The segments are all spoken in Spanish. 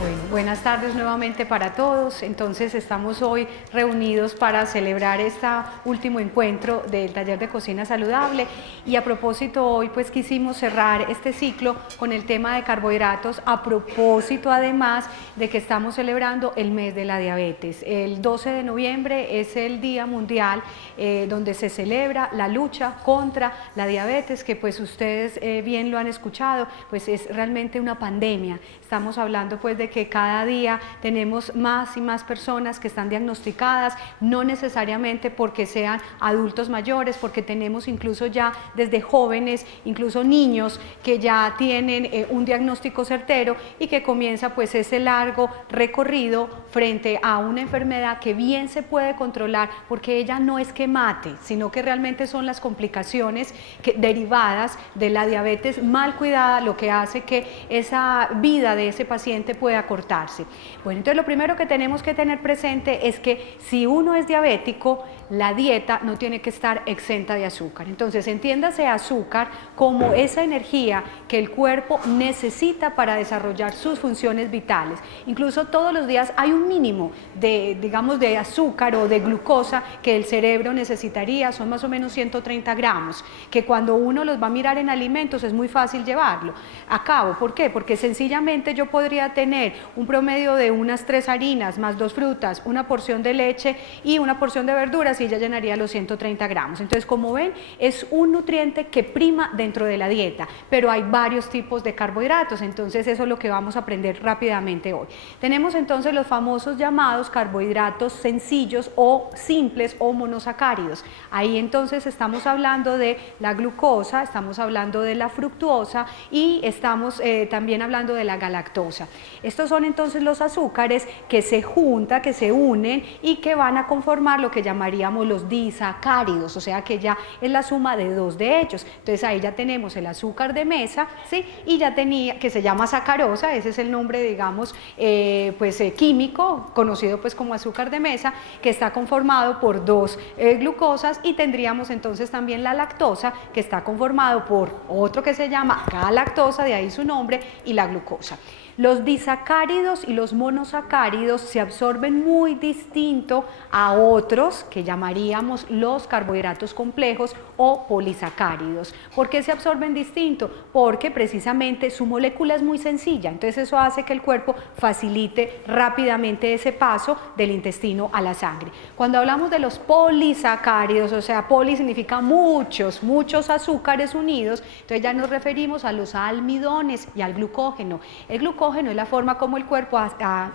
Bueno, buenas tardes nuevamente para todos. Entonces estamos hoy reunidos para celebrar este último encuentro del taller de cocina saludable y a propósito hoy pues quisimos cerrar este ciclo con el tema de carbohidratos a propósito además de que estamos celebrando el mes de la diabetes. El 12 de noviembre es el Día Mundial donde se celebra la lucha contra la diabetes, que pues ustedes bien lo han escuchado, pues es realmente una pandemia. Estamos hablando pues de que cada día tenemos más y más personas que están diagnosticadas, no necesariamente porque sean adultos mayores, porque tenemos incluso ya desde jóvenes, incluso niños que ya tienen un diagnóstico certero y que comienza pues ese largo recorrido frente a una enfermedad que bien se puede controlar, porque ella no es que mate, sino que realmente son las complicaciones derivadas de la diabetes mal cuidada lo que hace que esa vida de ese paciente pueda cortarse. Bueno, entonces lo primero que tenemos que tener presente es que si uno es diabético, la dieta no tiene que estar exenta de azúcar. Entonces entiéndase azúcar como esa energía que el cuerpo necesita para desarrollar sus funciones vitales. Incluso todos los días hay un mínimo de, digamos, de azúcar o de glucosa que el cerebro necesitaría, son más o menos 130 gramos, que cuando uno los va a mirar en alimentos es muy fácil llevarlo a cabo. ¿Por qué? Porque sencillamente yo podría tener un promedio de unas 3 harinas más 2 frutas, una porción de leche y una porción de verduras y ya llenaría los 130 gramos. Entonces, como ven, es un nutriente que prima dentro de la dieta, pero hay varios tipos de carbohidratos, entonces eso es lo que vamos a aprender rápidamente hoy. Tenemos entonces los famosos llamados carbohidratos sencillos o simples o monosacáridos. Ahí entonces estamos hablando de la glucosa, estamos hablando de la fructuosa y estamos también hablando de la galactosa. Estos son entonces los azúcares que se juntan, que se unen y que van a conformar lo que llamaríamos los disacáridos, o sea que ya es la suma de dos de ellos. Entonces ahí ya tenemos el azúcar de mesa, ¿sí? Y ya tenía, que se llama sacarosa, ese es el nombre, digamos, químico, conocido pues como azúcar de mesa, que está conformado por dos glucosas, y tendríamos entonces también la lactosa, que está conformado por otro que se llama galactosa, de ahí su nombre, y la glucosa. Los disacáridos y los monosacáridos se absorben muy distinto a otros que llamaríamos los carbohidratos complejos o polisacáridos. ¿Por qué se absorben distinto? Porque precisamente su molécula es muy sencilla, entonces eso hace que el cuerpo facilite rápidamente ese paso del intestino a la sangre. Cuando hablamos de los polisacáridos, o sea, poli significa muchos, muchos azúcares unidos, entonces ya nos referimos a los almidones y al glucógeno. El glucógeno es la forma como el cuerpo,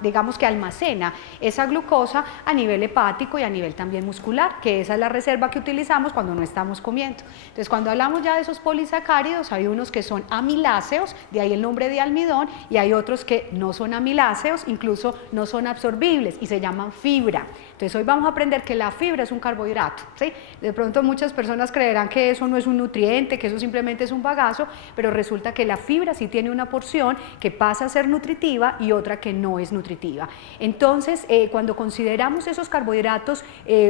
digamos que almacena esa glucosa a nivel hepático y a nivel también muscular, que esa es la reserva que utilizamos cuando no estamos comiendo. Entonces, cuando hablamos ya de esos polisacáridos, hay unos que son amiláceos, de ahí el nombre de almidón, y hay otros que no son amiláceos, incluso no son absorbibles y se llaman fibra. Entonces, hoy vamos a aprender que la fibra es un carbohidrato, ¿sí? De pronto muchas personas creerán que eso no es un nutriente, que eso simplemente es un bagazo, pero resulta que la fibra sí tiene una porción que pasa a ser nutritiva y otra que no es nutritiva. Entonces, cuando consideramos esos carbohidratos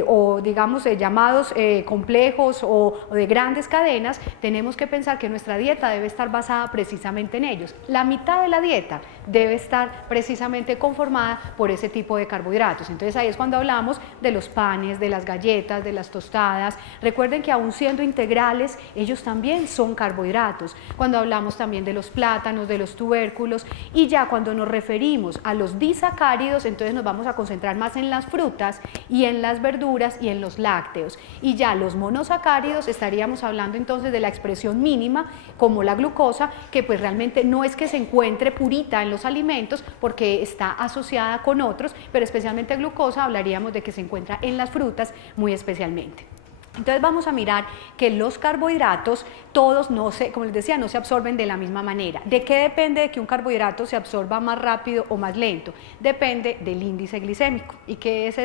o digamos llamados complejos o de grandes cadenas, tenemos que pensar que nuestra dieta debe estar basada precisamente en ellos. La mitad de la dieta debe estar precisamente conformada por ese tipo de carbohidratos. Entonces, ahí es cuando hablamos de los panes, de las galletas, de las tostadas. Recuerden que aún siendo integrales, ellos también son carbohidratos. Cuando hablamos también de los plátanos, de los tubérculos, y ya cuando nos referimos a los disacáridos, entonces nos vamos a concentrar más en las frutas y en las verduras y en los lácteos. Y ya los monosacáridos estaríamos hablando entonces de la expresión mínima, como la glucosa, que pues realmente no es que se encuentre purita en los alimentos porque está asociada con otros, pero especialmente glucosa hablaríamos de que se encuentra en las frutas muy especialmente. Entonces vamos a mirar que los carbohidratos, todos como les decía, no se absorben de la misma manera. ¿De qué depende de que un carbohidrato se absorba más rápido o más lento? Depende del índice glicémico. ¿Y qué es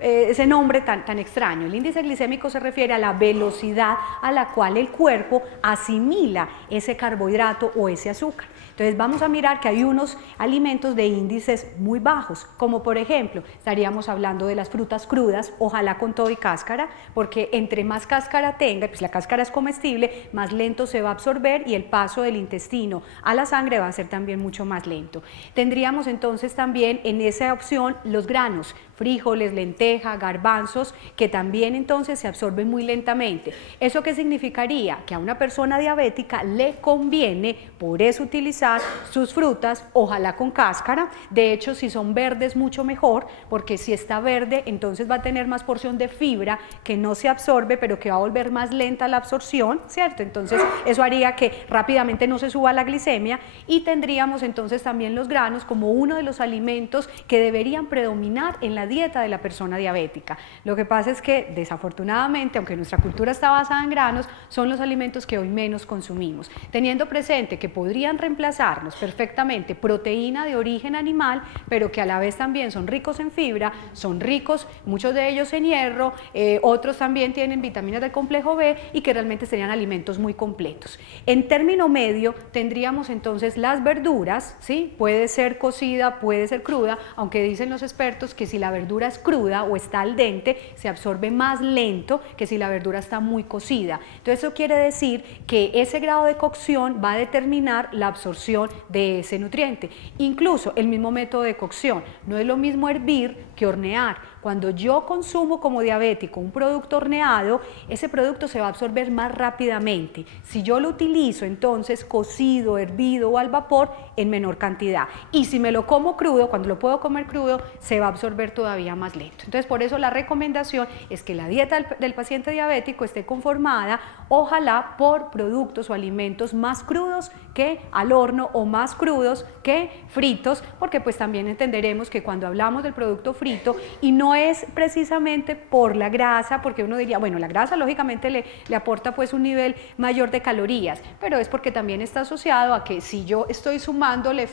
ese nombre tan extraño? El índice glicémico se refiere a la velocidad a la cual el cuerpo asimila ese carbohidrato o ese azúcar. Entonces vamos a mirar que hay unos alimentos de índices muy bajos, como por ejemplo, estaríamos hablando de las frutas crudas, ojalá con todo y cáscara, porque entre más cáscara tenga, pues la cáscara es comestible, más lento se va a absorber y el paso del intestino a la sangre va a ser también mucho más lento. Tendríamos entonces también en esa opción los granos, frijoles, lenteja, garbanzos, que también entonces se absorben muy lentamente. ¿Eso qué significaría? Que a una persona diabética le conviene por eso utilizar sus frutas, ojalá con cáscara. De hecho, si son verdes mucho mejor, porque si está verde entonces va a tener más porción de fibra que no se absorbe, pero que va a volver más lenta la absorción, ¿cierto? Entonces eso haría que rápidamente no se suba la glicemia, y tendríamos entonces también los granos como uno de los alimentos que deberían predominar en la dieta de la persona diabética. Lo que pasa es que desafortunadamente, aunque nuestra cultura está basada en granos, son los alimentos que hoy menos consumimos, teniendo presente que podrían reemplazarnos perfectamente proteína de origen animal, pero que a la vez también son ricos en fibra, son ricos, muchos de ellos en hierro, otros también tienen vitaminas del complejo B, y que realmente serían alimentos muy completos. En término medio tendríamos entonces las verduras, ¿sí? Puede ser cocida, puede ser cruda, aunque dicen los expertos que si la verdura es cruda o está al dente, se absorbe más lento que si la verdura está muy cocida. Entonces eso quiere decir que ese grado de cocción va a determinar la absorción de ese nutriente. Incluso el mismo método de cocción, no es lo mismo hervir que hornear. Cuando yo consumo como diabético un producto horneado, ese producto se va a absorber más rápidamente. Si yo lo utilizo entonces cocido, hervido o al vapor, en menor cantidad. Y si me lo como crudo, cuando lo puedo comer crudo, se va a absorber todavía más lento. Entonces por eso la recomendación es que la dieta del paciente diabético esté conformada, ojalá, por productos o alimentos más crudos que al horno, o más crudos que fritos, porque pues también entenderemos que cuando hablamos del producto frito, y no es precisamente por la grasa, porque uno diría, bueno, la grasa lógicamente le aporta pues un nivel mayor de calorías, pero es porque también está asociado a que si yo estoy sumándole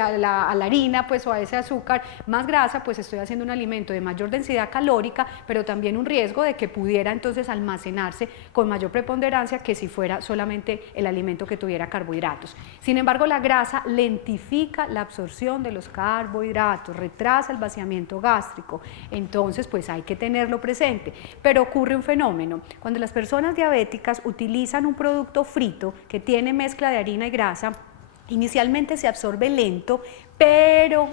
a la harina pues, o a ese azúcar más grasa, pues estoy haciendo un alimento de mayor densidad calórica, pero también un riesgo de que pudiera entonces almacenarse con mayor preponderancia que si fuera solamente el alimento que tuviera carbohidratos. Sin embargo, la grasa lentifica la absorción de los carbohidratos, retrasa el vaciamiento gástrico, entonces pues hay que tenerlo presente. Pero ocurre un fenómeno: cuando las personas diabéticas utilizan un producto frito que tiene mezcla de harina y grasa, inicialmente se absorbe lento, pero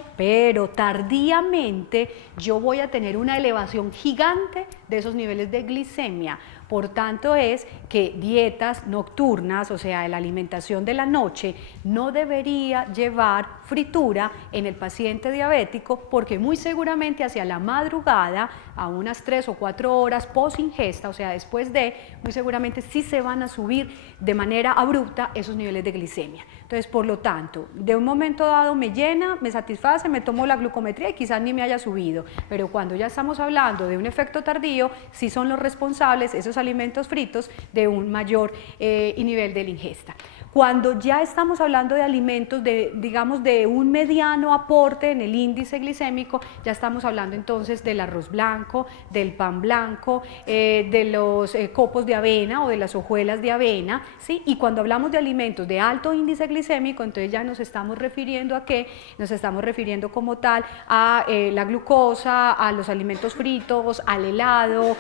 tardíamente yo voy a tener una elevación gigante de esos niveles de glicemia. Por tanto es que dietas nocturnas, o sea, la alimentación de la noche, no debería llevar fritura en el paciente diabético, porque muy seguramente hacia la madrugada, a unas 3 o 4 horas post ingesta, o sea, después de, muy seguramente sí se van a subir de manera abrupta esos niveles de glicemia. Entonces, por lo tanto, de un momento dado me llena, me satisface, me tomo la glucometría y quizás ni me haya subido, pero cuando ya estamos hablando de un efecto tardío, sí son los responsables esos alimentos fritos de un mayor nivel de la ingesta. Cuando ya estamos hablando de alimentos digamos, de un mediano aporte en el índice glicémico, ya estamos hablando entonces del arroz blanco, del pan blanco, de los copos de avena o de las hojuelas de avena, ¿sí? Y cuando hablamos de alimentos de alto índice glicémico, entonces ya nos estamos refiriendo a qué, nos estamos refiriendo como tal a la glucosa, a los alimentos fritos, al helado,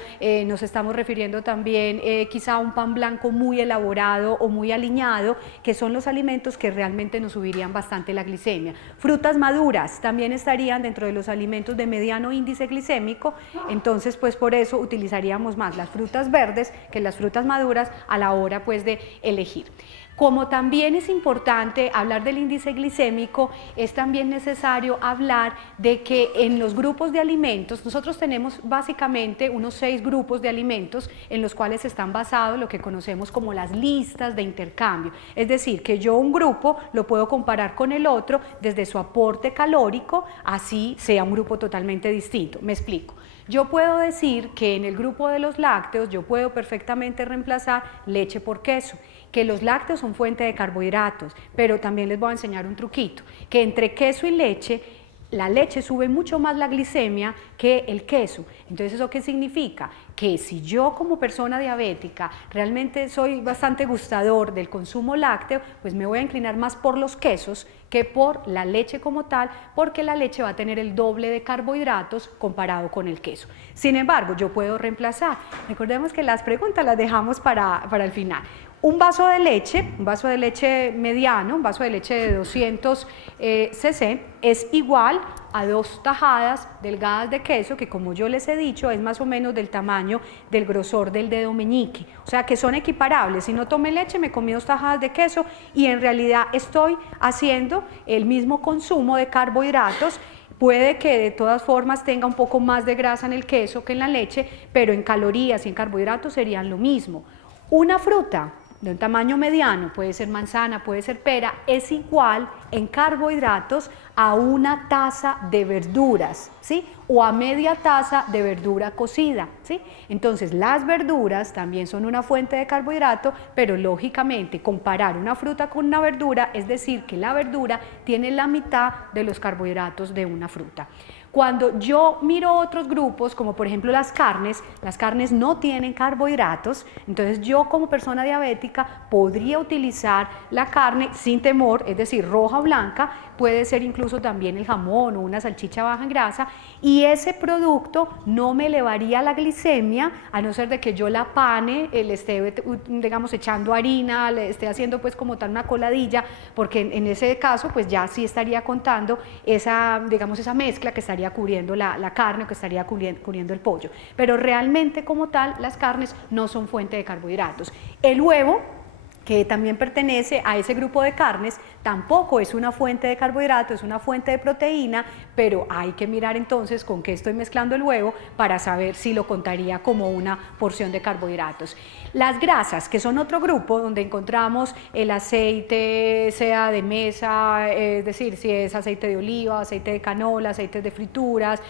nos estamos refiriendo también quizá a un pan blanco muy elaborado o muy aliñado, que son los alimentos que realmente nos subirían bastante la glicemia. Frutas maduras también estarían dentro de los alimentos de mediano índice glicémico, entonces pues por eso utilizaríamos más las frutas verdes que las frutas maduras a la hora pues de elegir. Como también es importante hablar del índice glicémico, es también necesario hablar de que en los grupos de alimentos, nosotros tenemos básicamente unos 6 grupos de alimentos en los cuales están basados lo que conocemos como las listas de intercambio. Es decir, que yo un grupo lo puedo comparar con el otro desde su aporte calórico, así sea un grupo totalmente distinto. Me explico. Yo puedo decir que en el grupo de los lácteos yo puedo perfectamente reemplazar leche por queso, que los lácteos son fuente de carbohidratos, pero también les voy a enseñar un truquito, que entre queso y leche, la leche sube mucho más la glicemia que el queso. Entonces, ¿eso qué significa? Que si yo como persona diabética realmente soy bastante gustador del consumo lácteo, pues me voy a inclinar más por los quesos que por la leche como tal, porque la leche va a tener el doble de carbohidratos comparado con el queso. Sin embargo, yo puedo reemplazar. Recordemos que las preguntas las dejamos para el final. Un vaso de leche mediano, un vaso de leche de 200 cc, es igual a 2 tajadas delgadas de queso, que como yo les he dicho, es más o menos del tamaño del grosor del dedo meñique. O sea que son equiparables. Si no tomé leche, me comí 2 tajadas de queso y en realidad estoy haciendo el mismo consumo de carbohidratos. Puede que de todas formas tenga un poco más de grasa en el queso que en la leche, pero en calorías y en carbohidratos serían lo mismo. Una fruta de un tamaño mediano, puede ser manzana, puede ser pera, es igual en carbohidratos a una taza de verduras, ¿sí? O a media taza de verdura cocida, ¿sí? Entonces, las verduras también son una fuente de carbohidrato, pero lógicamente comparar una fruta con una verdura es decir que la verdura tiene la mitad de los carbohidratos de una fruta. Cuando yo miro otros grupos, como por ejemplo las carnes no tienen carbohidratos, entonces yo como persona diabética podría utilizar la carne sin temor, es decir, roja o blanca, puede ser incluso también el jamón o una salchicha baja en grasa, y ese producto no me elevaría la glicemia, a no ser de que yo la pane, le esté, digamos, echando harina, le esté haciendo pues como tal una coladilla, porque en ese caso pues ya sí estaría contando esa, digamos, esa mezcla que estaría cubriendo la carne o que estaría cubriendo el pollo. Pero realmente como tal las carnes no son fuente de carbohidratos. El huevo, que también pertenece a ese grupo de carnes, tampoco es una fuente de carbohidratos, es una fuente de proteína, pero hay que mirar entonces con qué estoy mezclando el huevo para saber si lo contaría como una porción de carbohidratos. Las grasas, que son otro grupo donde encontramos el aceite, sea de mesa, es decir, si es aceite de oliva, aceite de canola, aceites de frituras,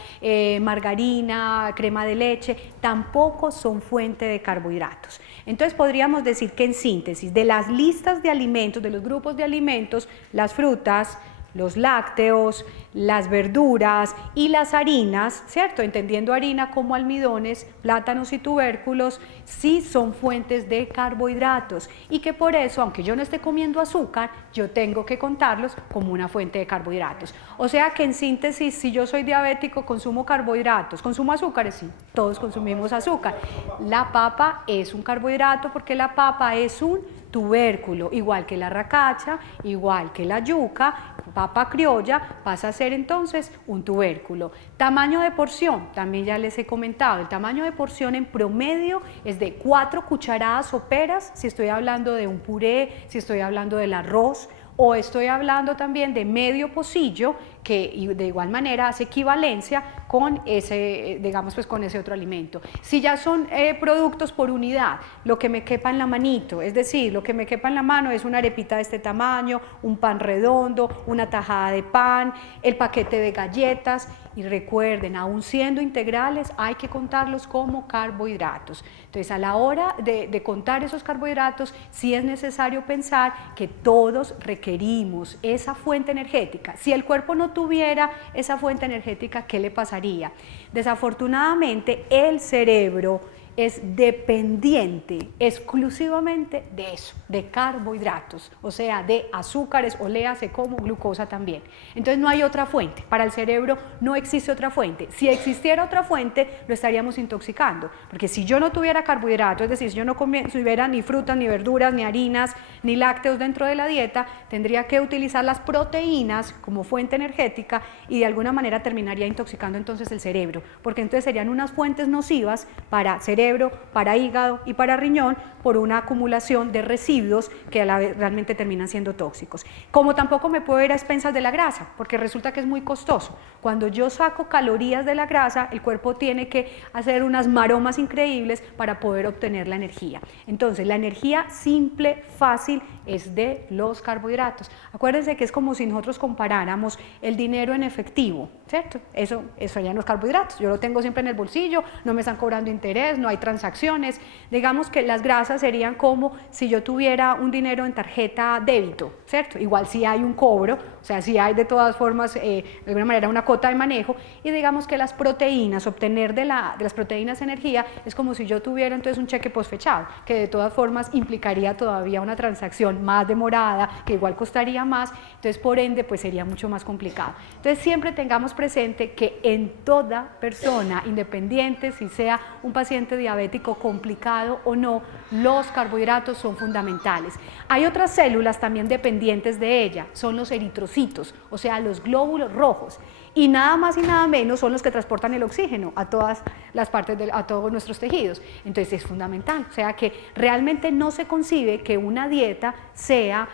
margarina, crema de leche, tampoco son fuente de carbohidratos. Entonces podríamos decir que en síntesis, de las listas de alimentos, de los grupos de alimentos, las frutas, los lácteos, las verduras y las harinas, ¿cierto? Entendiendo harina como almidones, plátanos y tubérculos, sí son fuentes de carbohidratos y que por eso, aunque yo no esté comiendo azúcar, yo tengo que contarlos como una fuente de carbohidratos. O sea que en síntesis, si yo soy diabético, consumo carbohidratos, consumo azúcares, sí, todos consumimos azúcar. La papa es un carbohidrato porque la papa es un tubérculo, igual que la racacha, igual que la yuca, papa criolla pasa a ser entonces un tubérculo. Tamaño de porción, también ya les he comentado, el tamaño de porción en promedio es de 4 cucharadas soperas, si estoy hablando de un puré, si estoy hablando del arroz, o estoy hablando también de medio pocillo, que de igual manera hace equivalencia con ese, digamos, pues con ese otro alimento. Si ya son productos por unidad, lo que me quepa en la manito, es decir, lo que me quepa en la mano es una arepita de este tamaño, un pan redondo, una tajada de pan, el paquete de galletas, y recuerden, aún siendo integrales, hay que contarlos como carbohidratos. Entonces, a la hora de contar esos carbohidratos, sí es necesario pensar que todos requerimos esa fuente energética. Si el cuerpo no tuviera esa fuente energética, ¿qué le pasaría? Desafortunadamente, el cerebro es dependiente exclusivamente de eso, de carbohidratos, o sea, de azúcares, o léase como glucosa también. Entonces no hay otra fuente, para el cerebro no existe otra fuente. Si existiera otra fuente, lo estaríamos intoxicando, porque si yo no tuviera carbohidratos, es decir, si yo no tuviera ni frutas, ni verduras, ni harinas, ni lácteos dentro de la dieta, tendría que utilizar las proteínas como fuente energética y de alguna manera terminaría intoxicando entonces el cerebro, porque entonces serían unas fuentes nocivas para cerebro, para hígado y para riñón por una acumulación de residuos que a la vez realmente terminan siendo tóxicos. Como tampoco me puedo ir a expensas de la grasa, porque resulta que es muy costoso. Cuando yo saco calorías de la grasa, el cuerpo tiene que hacer unas maromas increíbles para poder obtener la energía. Entonces, la energía simple, fácil, es de los carbohidratos. Acuérdense que es como si nosotros comparáramos el dinero en efectivo, ¿cierto? Eso serían los carbohidratos. Yo lo tengo siempre en el bolsillo, no me están cobrando interés, no hay transacciones. Digamos que las grasas serían como si yo tuviera un dinero en tarjeta débito, ¿cierto? Igual si hay un cobro, o sea, si hay de todas formas, de alguna manera, una cuota de manejo, y digamos que las proteínas, obtener de las proteínas energía, es como si yo tuviera entonces un cheque posfechado, que de todas formas implicaría todavía una transacción operación más demorada, que igual costaría más, entonces por ende pues sería mucho más complicado. Entonces siempre tengamos presente que en toda persona, independiente si sea un paciente diabético complicado o no, los carbohidratos son fundamentales. Hay otras células también dependientes de ella, son los eritrocitos, o sea, los glóbulos rojos. Y nada más y nada menos son los que transportan el oxígeno a todas las partes, a todos nuestros tejidos. Entonces es fundamental, o sea que realmente no se concibe que una dieta sea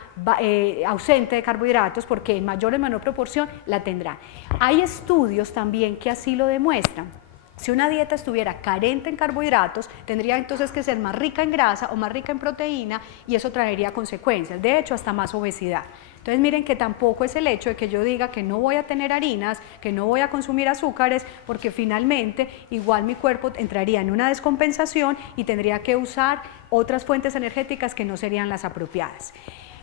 ausente de carbohidratos, porque en mayor o menor proporción la tendrá. Hay estudios también que así lo demuestran. Si una dieta estuviera carente en carbohidratos, tendría entonces que ser más rica en grasa o más rica en proteína, y eso traería consecuencias, de hecho hasta más obesidad. Entonces miren que tampoco es el hecho de que yo diga que no voy a tener harinas, que no voy a consumir azúcares, porque finalmente igual mi cuerpo entraría en una descompensación y tendría que usar otras fuentes energéticas que no serían las apropiadas.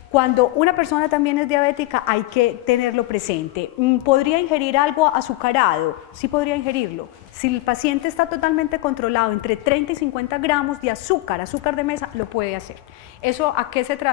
Cuando una persona también es diabética hay que tenerlo presente. ¿Podría ingerir algo azucarado? Sí podría ingerirlo. Si el paciente está totalmente controlado, entre 30 y 50 gramos de azúcar, azúcar de mesa, lo puede hacer. ¿Eso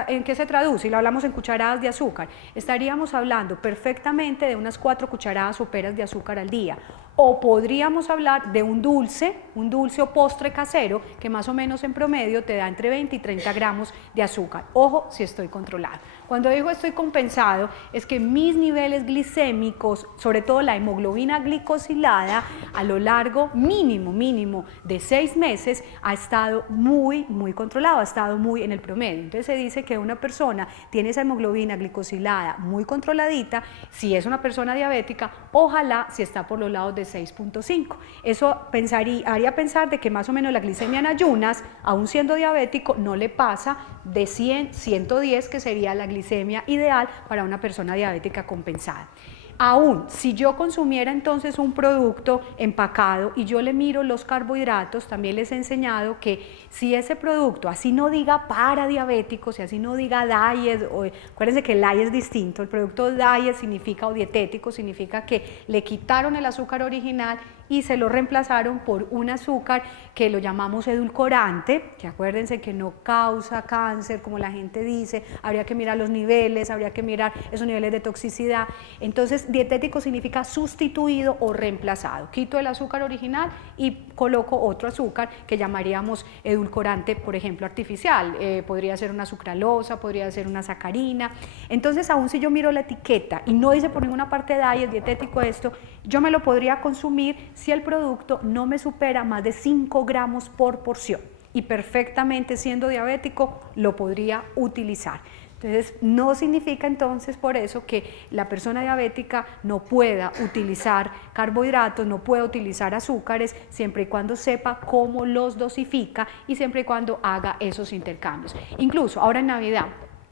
en qué se traduce? Y lo hablamos en cucharadas de azúcar. Estaríamos hablando perfectamente de unas 4 cucharadas soperas de azúcar al día. O podríamos hablar de un dulce o postre casero que más o menos en promedio te da entre 20 y 30 gramos de azúcar. Ojo, si estoy controlado. Cuando digo estoy compensado, es que mis niveles glicémicos, sobre todo la hemoglobina glicosilada, a lo largo mínimo de 6 meses, ha estado muy controlado, ha estado muy en el promedio. Entonces se dice que una persona tiene esa hemoglobina glicosilada muy controladita, si es una persona diabética, ojalá si está por los lados de 6.5. Eso haría pensar de que más o menos la glicemia en ayunas, aún siendo diabético, no le pasa de 100, 110, que sería la glicemia ideal para una persona diabética compensada. Aún si yo consumiera entonces un producto empacado y yo le miro los carbohidratos, también les he enseñado que si ese producto, así no diga para diabéticos, si así no diga diet, acuérdense que el diet es distinto, el producto diet significa, o dietético, significa que le quitaron el azúcar original y se lo reemplazaron por un azúcar que lo llamamos edulcorante, que acuérdense que no causa cáncer, como la gente dice, habría que mirar los niveles, habría que mirar esos niveles de toxicidad. Entonces, dietético significa sustituido o reemplazado. Quito el azúcar original y coloco otro azúcar que llamaríamos edulcorante, por ejemplo, artificial. Podría ser una sucralosa, podría ser una sacarina. Entonces, aún si yo miro la etiqueta y no dice por ninguna parte diet, dietético esto, yo me lo podría consumir si el producto no me supera más de 5 gramos por porción, y perfectamente siendo diabético lo podría utilizar. Entonces no significa entonces por eso que la persona diabética no pueda utilizar carbohidratos, no pueda utilizar azúcares, siempre y cuando sepa cómo los dosifica y siempre y cuando haga esos intercambios. Incluso ahora en Navidad,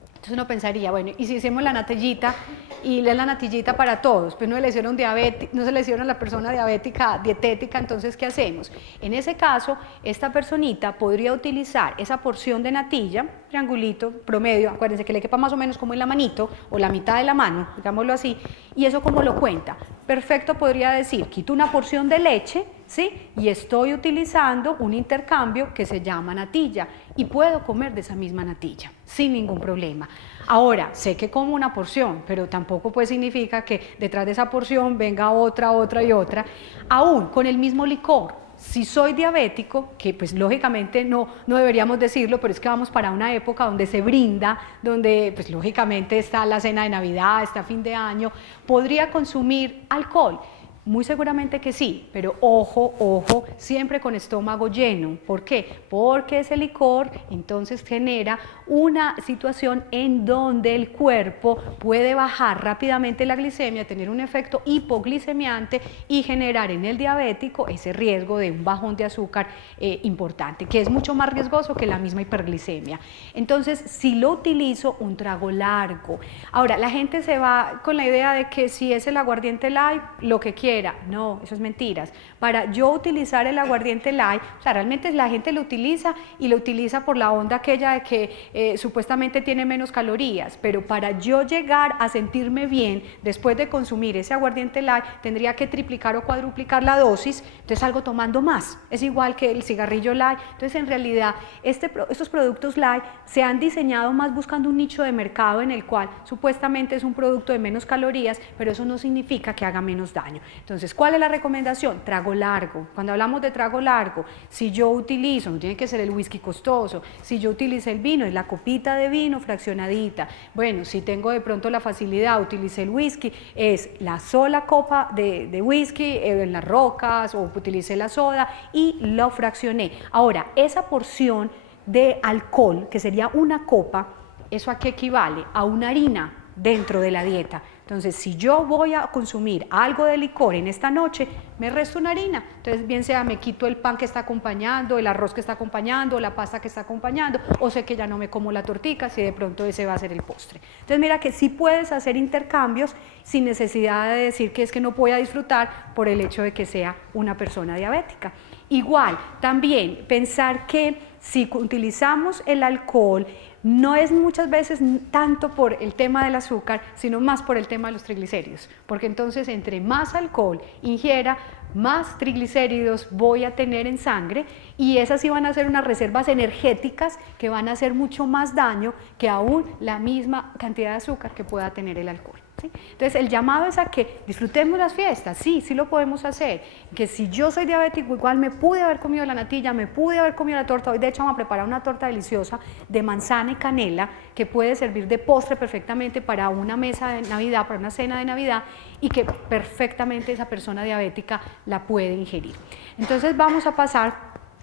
entonces uno pensaría, bueno, y si hacemos la natillita y es la natillita para todos, pues no se le hicieron a la persona diabética dietética, entonces ¿qué hacemos? En ese caso, esta personita podría utilizar esa porción de natilla, triangulito, promedio, acuérdense que le quepa más o menos como en la manito o la mitad de la mano, digámoslo así, y eso como lo cuenta. Perfecto, podría decir, quito una porción de leche, ¿sí? Y estoy utilizando un intercambio que se llama natilla y puedo comer de esa misma natilla sin ningún problema. Ahora, sé que como una porción, pero tampoco pues significa que detrás de esa porción venga otra y otra, aún con el mismo licor. Si soy diabético, que pues lógicamente no deberíamos decirlo, pero es que vamos para una época donde se brinda, donde pues lógicamente está la cena de Navidad, está fin de año, podría consumir alcohol. Muy seguramente que sí, pero ojo, siempre con estómago lleno. ¿Por qué? Porque ese licor entonces genera una situación en donde el cuerpo puede bajar rápidamente la glicemia, tener un efecto hipoglicemiante y generar en el diabético ese riesgo de un bajón de azúcar importante, que es mucho más riesgoso que la misma hiperglicemia. Entonces, si lo utilizo, un trago largo. Ahora, la gente se va con la idea de que si es el aguardiente light, lo que quiera, quiera. No, eso es mentiras. Para yo utilizar el aguardiente light, o sea, realmente la gente lo utiliza y lo utiliza por la onda aquella de que supuestamente tiene menos calorías, pero para yo llegar a sentirme bien después de consumir ese aguardiente light, tendría que triplicar o cuadruplicar la dosis, entonces salgo tomando más. Es igual que el cigarrillo light. Entonces, en realidad, estos productos light se han diseñado más buscando un nicho de mercado en el cual supuestamente es un producto de menos calorías, pero eso no significa que haga menos daño. Entonces, ¿cuál es la recomendación? Trago largo. Cuando hablamos de trago largo, si yo utilizo, no tiene que ser el whisky costoso, si yo utilizo el vino, es la copita de vino fraccionadita. Bueno, si tengo de pronto la facilidad, utilicé el whisky, es la sola copa de whisky en las rocas, o utilicé la soda y lo fraccioné. Ahora, esa porción de alcohol, que sería una copa, ¿eso a qué equivale? A una harina dentro de la dieta. Entonces, si yo voy a consumir algo de licor en esta noche, me resto una harina. Entonces, bien sea me quito el pan que está acompañando, el arroz que está acompañando, la pasta que está acompañando, o sé que ya no me como la tortica si de pronto ese va a ser el postre. Entonces, mira que sí puedes hacer intercambios sin necesidad de decir que es que no voy a disfrutar por el hecho de que sea una persona diabética. Igual, también pensar que si utilizamos el alcohol, no es muchas veces tanto por el tema del azúcar, sino más por el tema de los triglicéridos, porque entonces entre más alcohol ingiera, más triglicéridos voy a tener en sangre, y esas sí van a ser unas reservas energéticas que van a hacer mucho más daño que aún la misma cantidad de azúcar que pueda tener el alcohol. ¿Sí? Entonces, el llamado es a que disfrutemos las fiestas, sí, sí lo podemos hacer, que si yo soy diabético, igual me pude haber comido la natilla, me pude haber comido la torta. Hoy de hecho vamos a preparar una torta deliciosa de manzana y canela que puede servir de postre perfectamente para una mesa de Navidad, para una cena de Navidad, y que perfectamente esa persona diabética la puede ingerir. Entonces vamos a pasar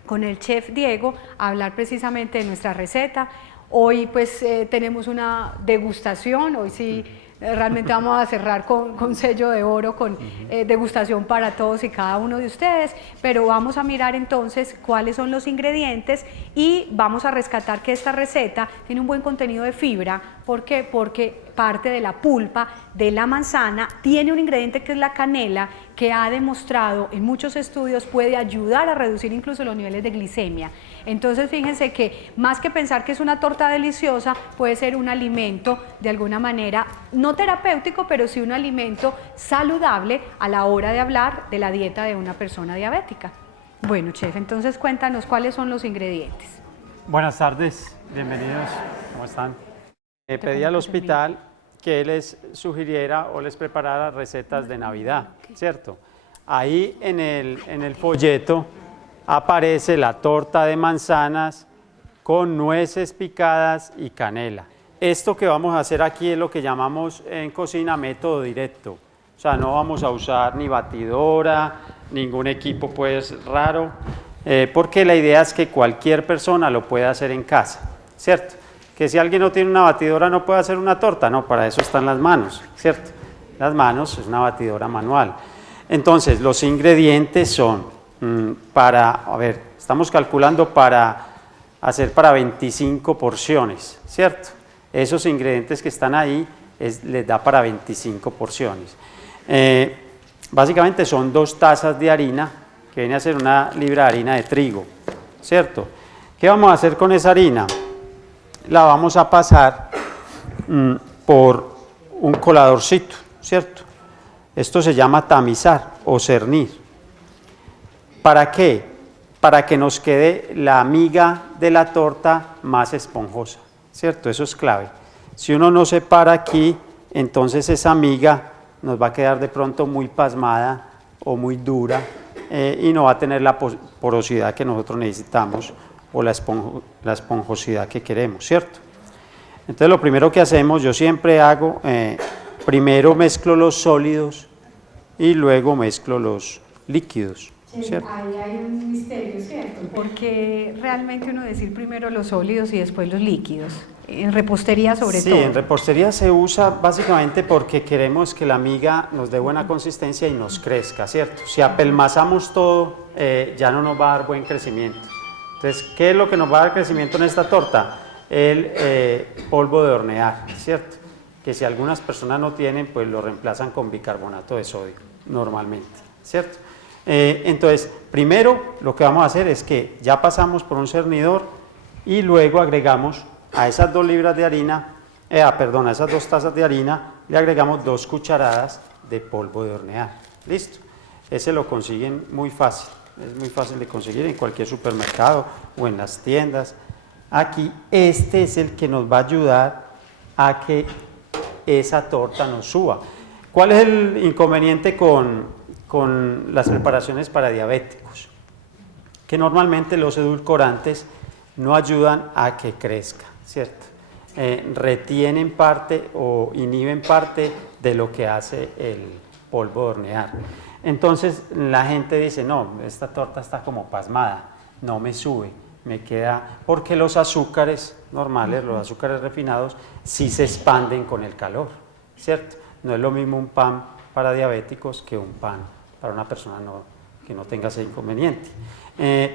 con el chef Diego a hablar precisamente de nuestra receta. Hoy pues tenemos una degustación, hoy sí realmente vamos a cerrar con sello de oro, con degustación para todos y cada uno de ustedes, pero vamos a mirar entonces cuáles son los ingredientes y vamos a rescatar que esta receta tiene un buen contenido de fibra. ¿Por qué? Porque parte de la pulpa de la manzana tiene un ingrediente que es la canela, que ha demostrado en muchos estudios puede ayudar a reducir incluso los niveles de glicemia. Entonces fíjense que más que pensar que es una torta deliciosa, puede ser un alimento de alguna manera, no terapéutico, pero sí un alimento saludable a la hora de hablar de la dieta de una persona diabética. Bueno, chef, entonces cuéntanos cuáles son los ingredientes. Buenas tardes, bienvenidos, ¿cómo están? Pedí al hospital que les sugiriera o les preparara recetas de Navidad, ¿cierto? Ahí en el folleto aparece la torta de manzanas con nueces picadas y canela. Esto que vamos a hacer aquí es lo que llamamos en cocina método directo. O sea, no vamos a usar ni batidora, ningún equipo pues raro, porque la idea es que cualquier persona lo pueda hacer en casa, ¿cierto? Que si alguien no tiene una batidora no puede hacer una torta, no, para eso están las manos, ¿cierto? Las manos es una batidora manual. Entonces, los ingredientes son estamos calculando para hacer para 25 porciones, ¿cierto? Esos ingredientes que están ahí les da para 25 porciones. Básicamente son 2 tazas de harina, que viene a ser una libra de harina de trigo, ¿cierto? ¿Qué vamos a hacer con esa harina? La vamos a pasar por un coladorcito, ¿cierto? Esto se llama tamizar o cernir. ¿Para qué? Para que nos quede la miga de la torta más esponjosa, ¿cierto? Eso es clave. Si uno no separa aquí, entonces esa miga nos va a quedar de pronto muy pasmada o muy dura y no va a tener la porosidad que nosotros necesitamos o la esponjosidad que queremos, ¿cierto? Entonces lo primero que hacemos, yo siempre hago, primero mezclo los sólidos y luego mezclo los líquidos, ¿cierto? Ahí hay un misterio, ¿cierto? Porque realmente uno decir primero los sólidos y después los líquidos, en repostería sobre todo. Sí, en repostería se usa básicamente porque queremos que la miga nos dé buena consistencia y nos crezca, ¿cierto? Si apelmazamos todo, ya no nos va a dar buen crecimiento. Entonces, ¿qué es lo que nos va a dar crecimiento en esta torta? El polvo de hornear, ¿cierto? Que si algunas personas no tienen, pues lo reemplazan con bicarbonato de sodio. normalmente, ¿cierto? Entonces, primero lo que vamos a hacer es que ya pasamos por un cernidor y luego agregamos a esas 2 libras de harina, a esas 2 tazas de harina, le agregamos 2 cucharadas de polvo de hornear. Listo. Ese lo consiguen muy fácil, es muy fácil de conseguir en cualquier supermercado o en las tiendas. Aquí este es el que nos va a ayudar a que esa torta nos suba. ¿Cuál es el inconveniente con las preparaciones para diabéticos? Que normalmente los edulcorantes no ayudan a que crezca, ¿cierto? Retienen parte o inhiben parte de lo que hace el polvo de hornear. Entonces la gente dice, no, esta torta está como pasmada, no me sube, me queda, porque los azúcares normales, los azúcares refinados, sí se expanden con el calor, ¿cierto? No es lo mismo un pan para diabéticos que un pan para una persona que no tenga ese inconveniente,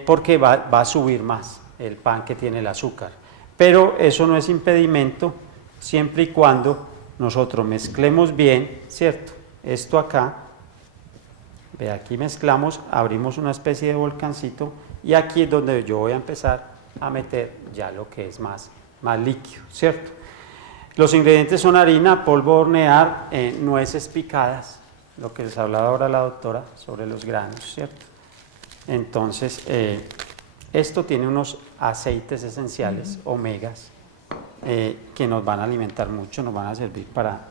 porque va a subir más el pan que tiene el azúcar. Pero eso no es impedimento siempre y cuando nosotros mezclemos bien, ¿cierto? Esto acá, ve, aquí mezclamos, abrimos una especie de volcancito y aquí es donde yo voy a empezar a meter ya lo que es más líquido, ¿cierto? Los ingredientes son harina, polvo de hornear, nueces picadas, lo que les hablaba ahora la doctora sobre los granos, ¿cierto? Entonces, esto tiene unos aceites esenciales, omegas, que nos van a alimentar mucho, nos van a servir para...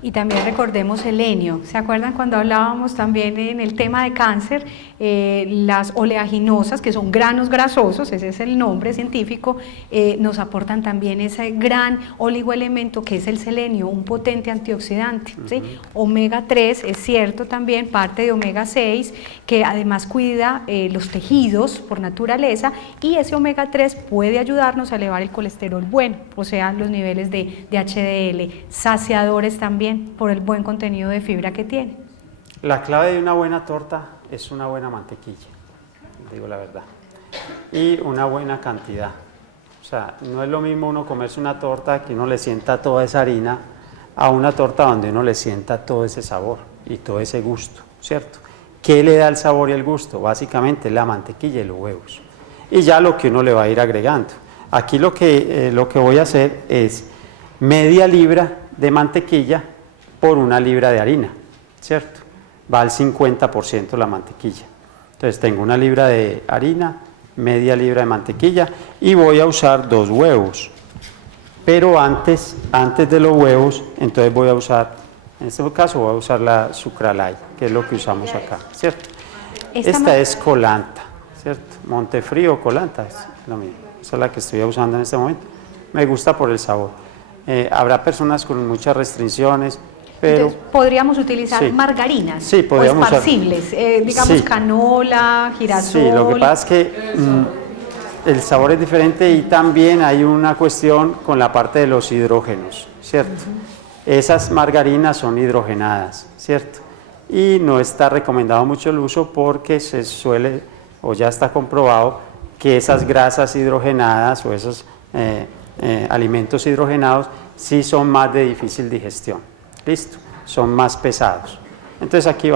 Y también recordemos selenio. ¿Se acuerdan cuando hablábamos también en el tema de cáncer? Las oleaginosas, que son granos grasosos, ese es el nombre científico, nos aportan también ese gran oligoelemento que es el selenio, un potente antioxidante. ¿Sí? Omega 3 es cierto también, parte de omega 6, que además cuida los tejidos por naturaleza, y ese omega 3 puede ayudarnos a elevar el colesterol bueno, o sea, los niveles de HDL, saciadores también por el buen contenido de fibra que tiene. La clave de una buena torta es una buena mantequilla, digo la verdad, y una buena cantidad. O sea, no es lo mismo uno comerse una torta que uno le sienta toda esa harina a una torta donde uno le sienta todo ese sabor y todo ese gusto, ¿cierto? ¿Qué le da el sabor y el gusto? Básicamente la mantequilla y los huevos. Y ya lo que uno le va a ir agregando. Aquí lo que voy a hacer es media libra de mantequilla por 1 libra de harina, ¿cierto? Va al 50% la mantequilla. Entonces tengo 1 libra de harina, media libra de mantequilla y voy a usar 2 huevos. Pero antes de los huevos, entonces voy a usar, en este caso voy a usar la Sucralay, que es lo que usamos acá, ¿cierto? Esta es colanta, ¿cierto? Montefrío o colanta, es lo mismo. Esa es la que estoy usando en este momento. Me gusta por el sabor. Habrá personas con muchas restricciones, pero... Entonces, ¿podríamos utilizar margarinas? Sí, podríamos o esparcibles, digamos sí. Canola, girasol... Sí, lo que pasa es que el sabor es diferente y también hay una cuestión con la parte de los hidrógenos, ¿cierto? Esas margarinas son hidrogenadas, ¿cierto? Y no está recomendado mucho el uso porque se suele, o ya está comprobado, que esas grasas hidrogenadas o esos alimentos hidrogenados sí son más de difícil digestión, listo, son más pesados. Entonces aquí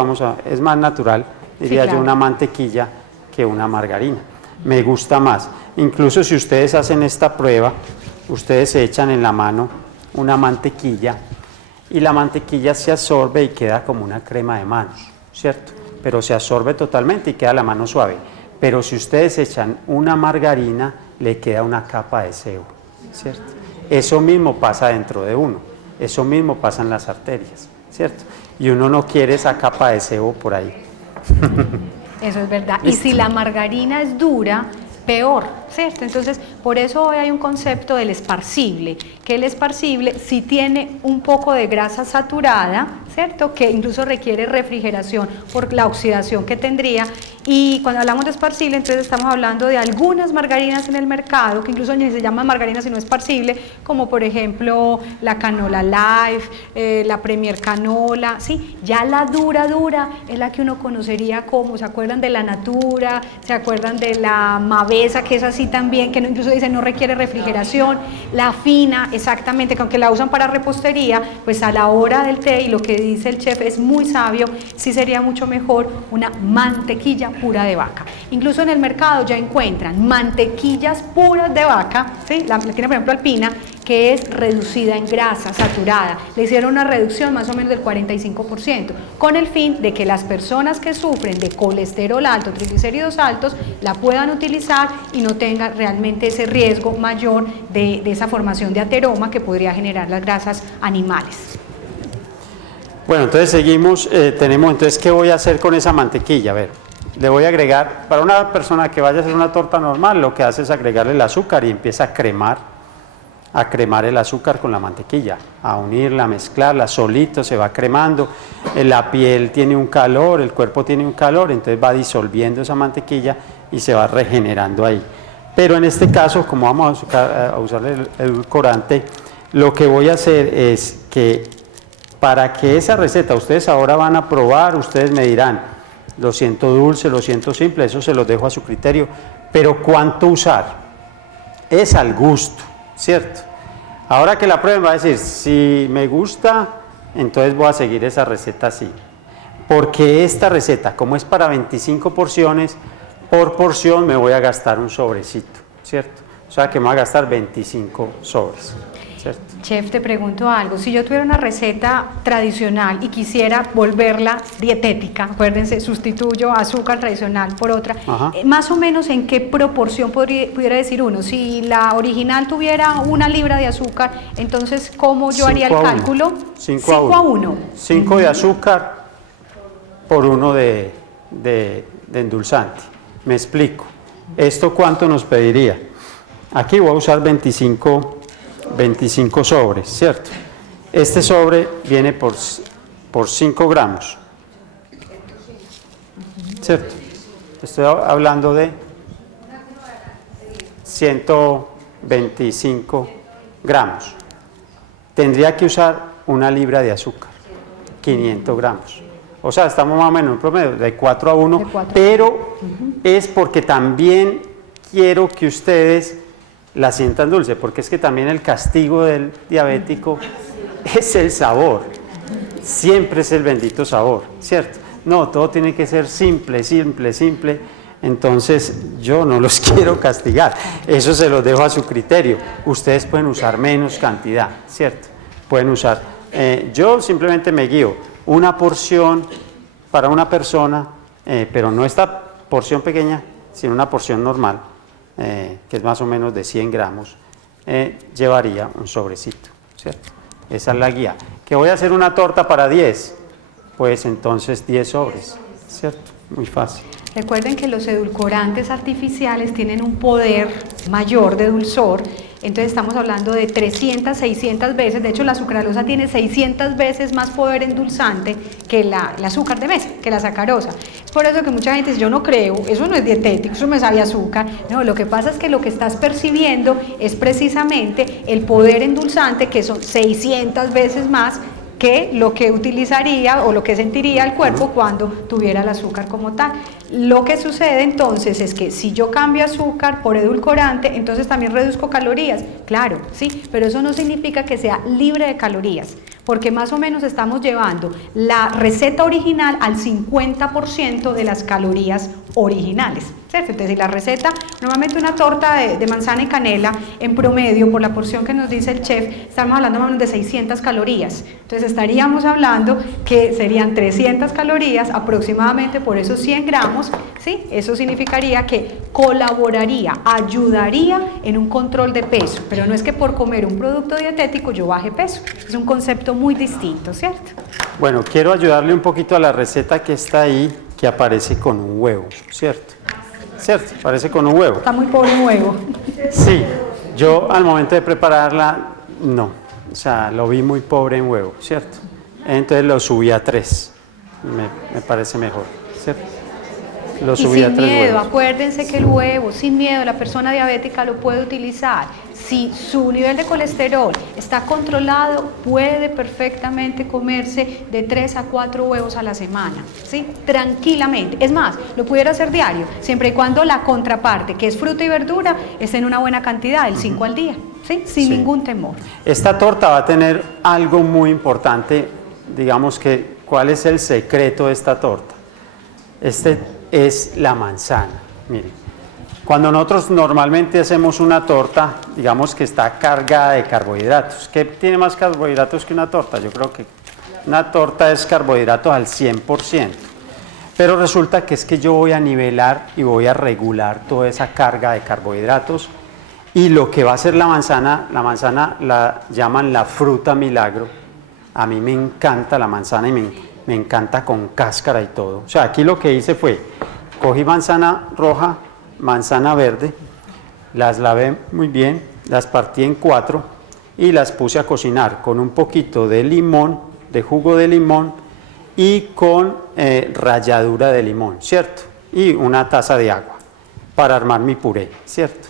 es más natural, diría yo, una mantequilla que una margarina, me gusta más. Incluso si ustedes hacen esta prueba, ustedes se echan en la mano una mantequilla y la mantequilla se absorbe y queda como una crema de manos, ¿cierto? Pero se absorbe totalmente y queda la mano suave. Pero si ustedes echan una margarina, le queda una capa de sebo, ¿cierto? Eso mismo pasa dentro de uno, eso mismo pasa en las arterias, ¿cierto? Y uno no quiere esa capa de sebo por ahí. Eso es verdad. Y si la margarina es dura, peor, ¿cierto? Entonces, por eso hoy hay un concepto del esparcible, que el esparcible sí tiene un poco de grasa saturada, ¿cierto? Que incluso requiere refrigeración por la oxidación que tendría. Y cuando hablamos de esparcible, entonces estamos hablando de algunas margarinas en el mercado, que incluso ni se llaman margarinas sino esparcible, como por ejemplo la Canola Life, la Premier Canola, ¿sí? Ya la dura es la que uno conocería como, ¿se acuerdan de la Natura? ¿Se acuerdan de la Mavesa, que es así también, que incluso dicen no requiere refrigeración? La fina, exactamente, que aunque la usan para repostería, pues a la hora del té, y lo que dice el chef es muy sabio, sí sería mucho mejor una mantequilla pura de vaca. Incluso en el mercado ya encuentran mantequillas puras de vaca, ¿sí? La tiene por ejemplo Alpina, que es reducida en grasa saturada. Le hicieron una reducción más o menos del 45%, con el fin de que las personas que sufren de colesterol alto, triglicéridos altos, la puedan utilizar y no tengan realmente ese riesgo mayor de esa formación de ateroma que podría generar las grasas animales. Bueno, entonces seguimos, entonces, ¿qué voy a hacer con esa mantequilla? A ver, le voy a agregar, para una persona que vaya a hacer una torta normal, lo que hace es agregarle el azúcar y empieza a cremar el azúcar con la mantequilla, a unirla, a mezclarla, solito se va cremando, la piel tiene un calor, el cuerpo tiene un calor, entonces va disolviendo esa mantequilla y se va regenerando ahí. Pero en este caso, como vamos a usar el edulcorante, lo que voy a hacer es que para que esa receta, ustedes ahora van a probar, ustedes me dirán, lo siento dulce, lo siento simple, eso se los dejo a su criterio, pero ¿cuánto usar? Es al gusto, ¿cierto? Ahora que la prueben va a decir, si me gusta, entonces voy a seguir esa receta así. Porque esta receta, como es para 25 porciones, por porción me voy a gastar un sobrecito, ¿cierto? O sea que me voy a gastar 25 sobres, ¿cierto? Chef, te pregunto algo, si yo tuviera una receta tradicional y quisiera volverla dietética, acuérdense, sustituyo azúcar tradicional por otra, más o menos en qué proporción pudiera decir uno, si la original tuviera 1 libra de azúcar, entonces ¿cómo yo haría el cálculo? 5 a 1. 5 de azúcar por 1 de endulzante. Me explico. ¿Esto cuánto nos pediría? Aquí voy a usar 25 sobres, ¿cierto? Este sobre viene por 5 gramos, ¿cierto? Estoy hablando de 125 gramos. Tendría que usar 1 libra de azúcar, 500 gramos. O sea, estamos más o menos en un promedio de 4 a 1, pero es porque también quiero que ustedes la sientan dulce, porque es que también el castigo del diabético es el sabor, siempre es el bendito sabor, ¿cierto? No, todo tiene que ser simple, simple, simple, entonces yo no los quiero castigar, eso se los dejo a su criterio, ustedes pueden usar menos cantidad, ¿cierto? Pueden usar, yo simplemente me guío, 1 porción para una persona, pero no esta porción pequeña, sino una porción normal, que es más o menos de 100 gramos, llevaría un sobrecito, ¿cierto? Esa es la guía. ¿Que voy a hacer una torta para 10? Pues entonces 10 sobres, ¿cierto? Muy fácil. Recuerden que los edulcorantes artificiales tienen un poder mayor de dulzor, entonces estamos hablando de 300, 600 veces, de hecho la sucralosa tiene 600 veces más poder endulzante que el azúcar de mesa, que la sacarosa. Es por eso que mucha gente dice, yo no creo, eso no es dietético, eso me sabe a azúcar. No, lo que pasa es que lo que estás percibiendo es precisamente el poder endulzante, que son 600 veces más que lo que utilizaría o lo que sentiría el cuerpo cuando tuviera el azúcar como tal. Lo que sucede entonces es que si yo cambio azúcar por edulcorante, entonces también reduzco calorías, claro, sí, pero eso no significa que sea libre de calorías, porque más o menos estamos llevando la receta original al 50% de las calorías originales, ¿cierto? Entonces, si la receta, normalmente una torta de manzana y canela, en promedio, por la porción que nos dice el chef, estamos hablando más o menos de 600 calorías, entonces estaríamos hablando que serían 300 calorías aproximadamente por esos 100 gramos, ¿sí? Eso significaría que colaboraría, ayudaría en un control de peso, pero no es que por comer un producto dietético yo baje peso, es un concepto muy distinto, ¿cierto? Bueno, quiero ayudarle un poquito a la receta que está ahí, que aparece con un huevo, ¿cierto? ¿Cierto? Aparece con un huevo. Está muy pobre un huevo. Sí, yo al momento de prepararla, no, o sea, lo vi muy pobre en huevo, ¿cierto? Entonces lo subí a 3, me parece mejor, ¿cierto? Lo subí a 3 huevos. Sin miedo, huevos. acuérdense que el huevo, sin miedo, la persona diabética lo puede utilizar. Si su nivel de colesterol está controlado, puede perfectamente comerse de 3 a 4 huevos a la semana, ¿sí? Tranquilamente. Es más, lo pudiera hacer diario, siempre y cuando la contraparte, que es fruta y verdura, esté en una buena cantidad, el 5 al día, ¿sí? Sin ningún temor. Esta torta va a tener algo muy importante digamos que, ¿cuál es el secreto de esta torta? Este es la manzana. Miren, cuando nosotros normalmente hacemos una torta, digamos que está cargada de carbohidratos. ¿Qué tiene más carbohidratos que una torta? Yo creo que una torta es carbohidratos al 100%. Pero resulta que es que yo voy a nivelar y voy a regular toda esa carga de carbohidratos. Y lo que va a hacer la manzana la llaman la fruta milagro. A mí me encanta la manzana y me encanta con cáscara y todo. O sea, aquí lo que hice fue, cogí manzana roja, manzana verde, las lavé muy bien, las partí en 4 y las puse a cocinar con un poquito de limón, de jugo de limón y con ralladura de limón, ¿cierto? Y una taza de agua para armar mi puré, ¿cierto?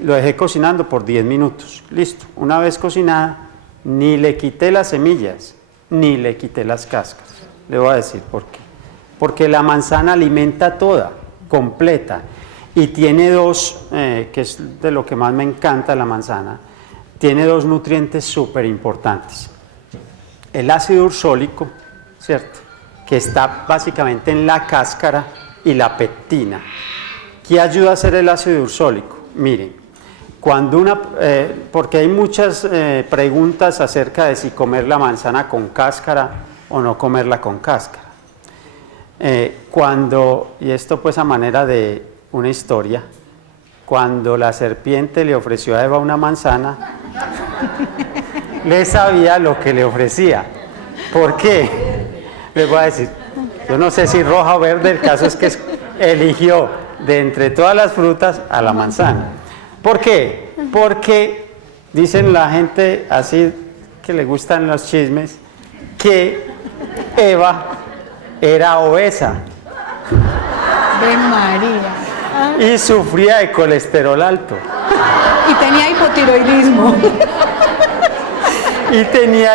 Lo dejé cocinando por 10 minutos, listo. Una vez cocinada, ni le quité las semillas, ni le quité las cáscaras. Le voy a decir por qué. Porque la manzana alimenta toda, completa, y tiene dos, que es de lo que más me encanta la manzana, tiene dos nutrientes súper importantes. El ácido ursólico, ¿cierto?, que está básicamente en la cáscara, y la pectina. ¿Qué ayuda a hacer el ácido ursólico? Miren, porque hay muchas preguntas acerca de si comer la manzana con cáscara o no comerla con cáscara. Y esto pues a manera de una historia, cuando la serpiente le ofreció a Eva una manzana, le sabía lo que le ofrecía. ¿Por qué? Les voy a decir, yo no sé si roja o verde, el caso es que eligió de entre todas las frutas a la manzana. ¿Por qué? Porque dicen la gente así que le gustan los chismes, que Eva era obesa. ¡Ave María! Y sufría de colesterol alto. Y tenía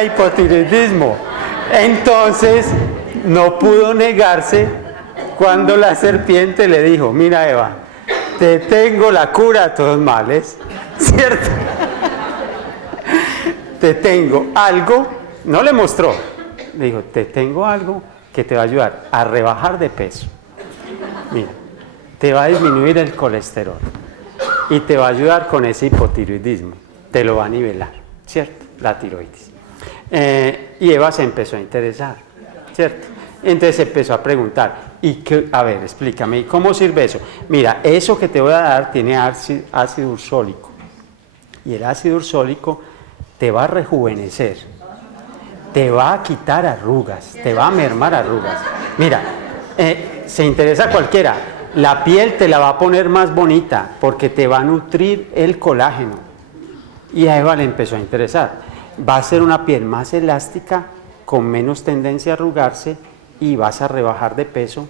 hipotiroidismo. Entonces, no pudo negarse cuando la serpiente le dijo, mira Eva, te tengo la cura a todos males, ¿cierto? Te tengo algo, no le mostró, le dijo, te tengo algo que te va a ayudar a rebajar de peso. Mira, te va a disminuir el colesterol y te va a ayudar con ese hipotiroidismo, te lo va a nivelar, ¿cierto? La tiroides. Y Eva se empezó a interesar, ¿cierto? Entonces empezó a preguntar, a ver, explícame, ¿cómo sirve eso? Mira, eso que te voy a dar tiene ácido ursólico, y el ácido ursólico te va a rejuvenecer, te va a quitar arrugas, te va a mermar arrugas. Mira, se interesa cualquiera, la piel te la va a poner más bonita, porque te va a nutrir el colágeno. Y a Eva le empezó a interesar, va a ser una piel más elástica, con menos tendencia a arrugarse, y vas a rebajar de peso,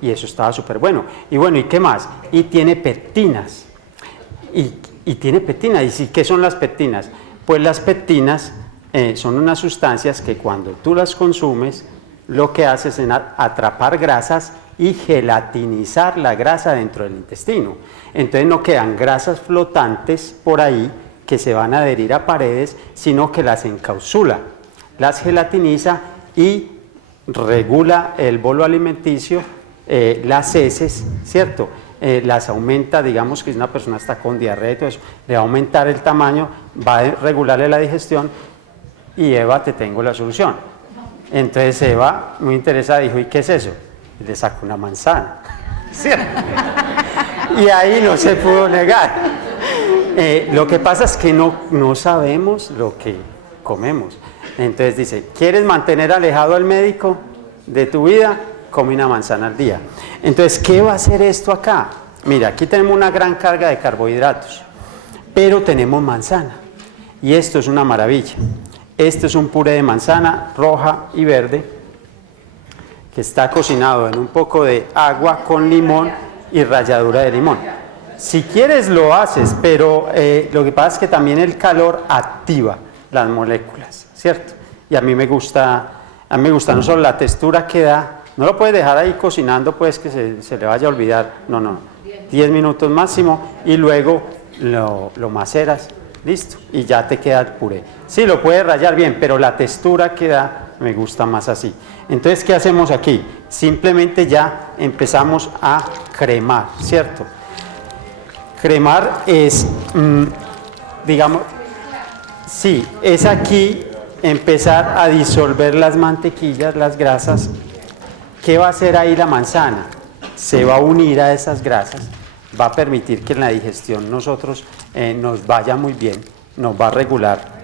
y eso estaba súper bueno. Y bueno, ¿y qué más? Y tiene pectinas. Y tiene pectinas. ¿Y sí, qué son las pectinas? Pues las pectinas son unas sustancias que cuando tú las consumes, lo que haces es atrapar grasas y gelatinizar la grasa dentro del intestino. Entonces no quedan grasas flotantes por ahí que se van a adherir a paredes, sino que las encapsula, las gelatiniza y regula el bolo alimenticio, las heces, ¿cierto? Las aumenta, digamos que si una persona está con diarrea y todo eso, le va a aumentar el tamaño, va a regularle la digestión, y Eva, te tengo la solución. Entonces Eva, muy interesada, dijo, ¿y qué es eso? Y le sacó una manzana, ¿cierto? Y ahí no se pudo negar. Lo que pasa es que no sabemos lo que comemos. Entonces dice, ¿quieres mantener alejado al médico de tu vida? Come una manzana al día. Entonces, ¿qué va a hacer esto acá? Mira, aquí tenemos una gran carga de carbohidratos, pero tenemos manzana. Y esto es una maravilla. Esto es un puré de manzana roja y verde, que está cocinado en un poco de agua con limón y ralladura de limón. Si quieres lo haces, pero lo que pasa es que también el calor activa las moléculas, ¿cierto? Y a mí me gusta no solo la textura que da, no lo puedes dejar ahí cocinando pues que se le vaya a olvidar, no, 10 minutos máximo, y luego lo maceras, listo, y ya te queda el puré. Sí, lo puedes rallar bien, pero la textura que da me gusta más así. Entonces, ¿qué hacemos aquí? Simplemente ya empezamos a cremar, ¿cierto? Cremar es, digamos, sí, es aquí empezar a disolver las mantequillas, las grasas. ¿Qué va a hacer ahí la manzana? Se va a unir a esas grasas, va a permitir que en la digestión nosotros nos vaya muy bien, nos va a regular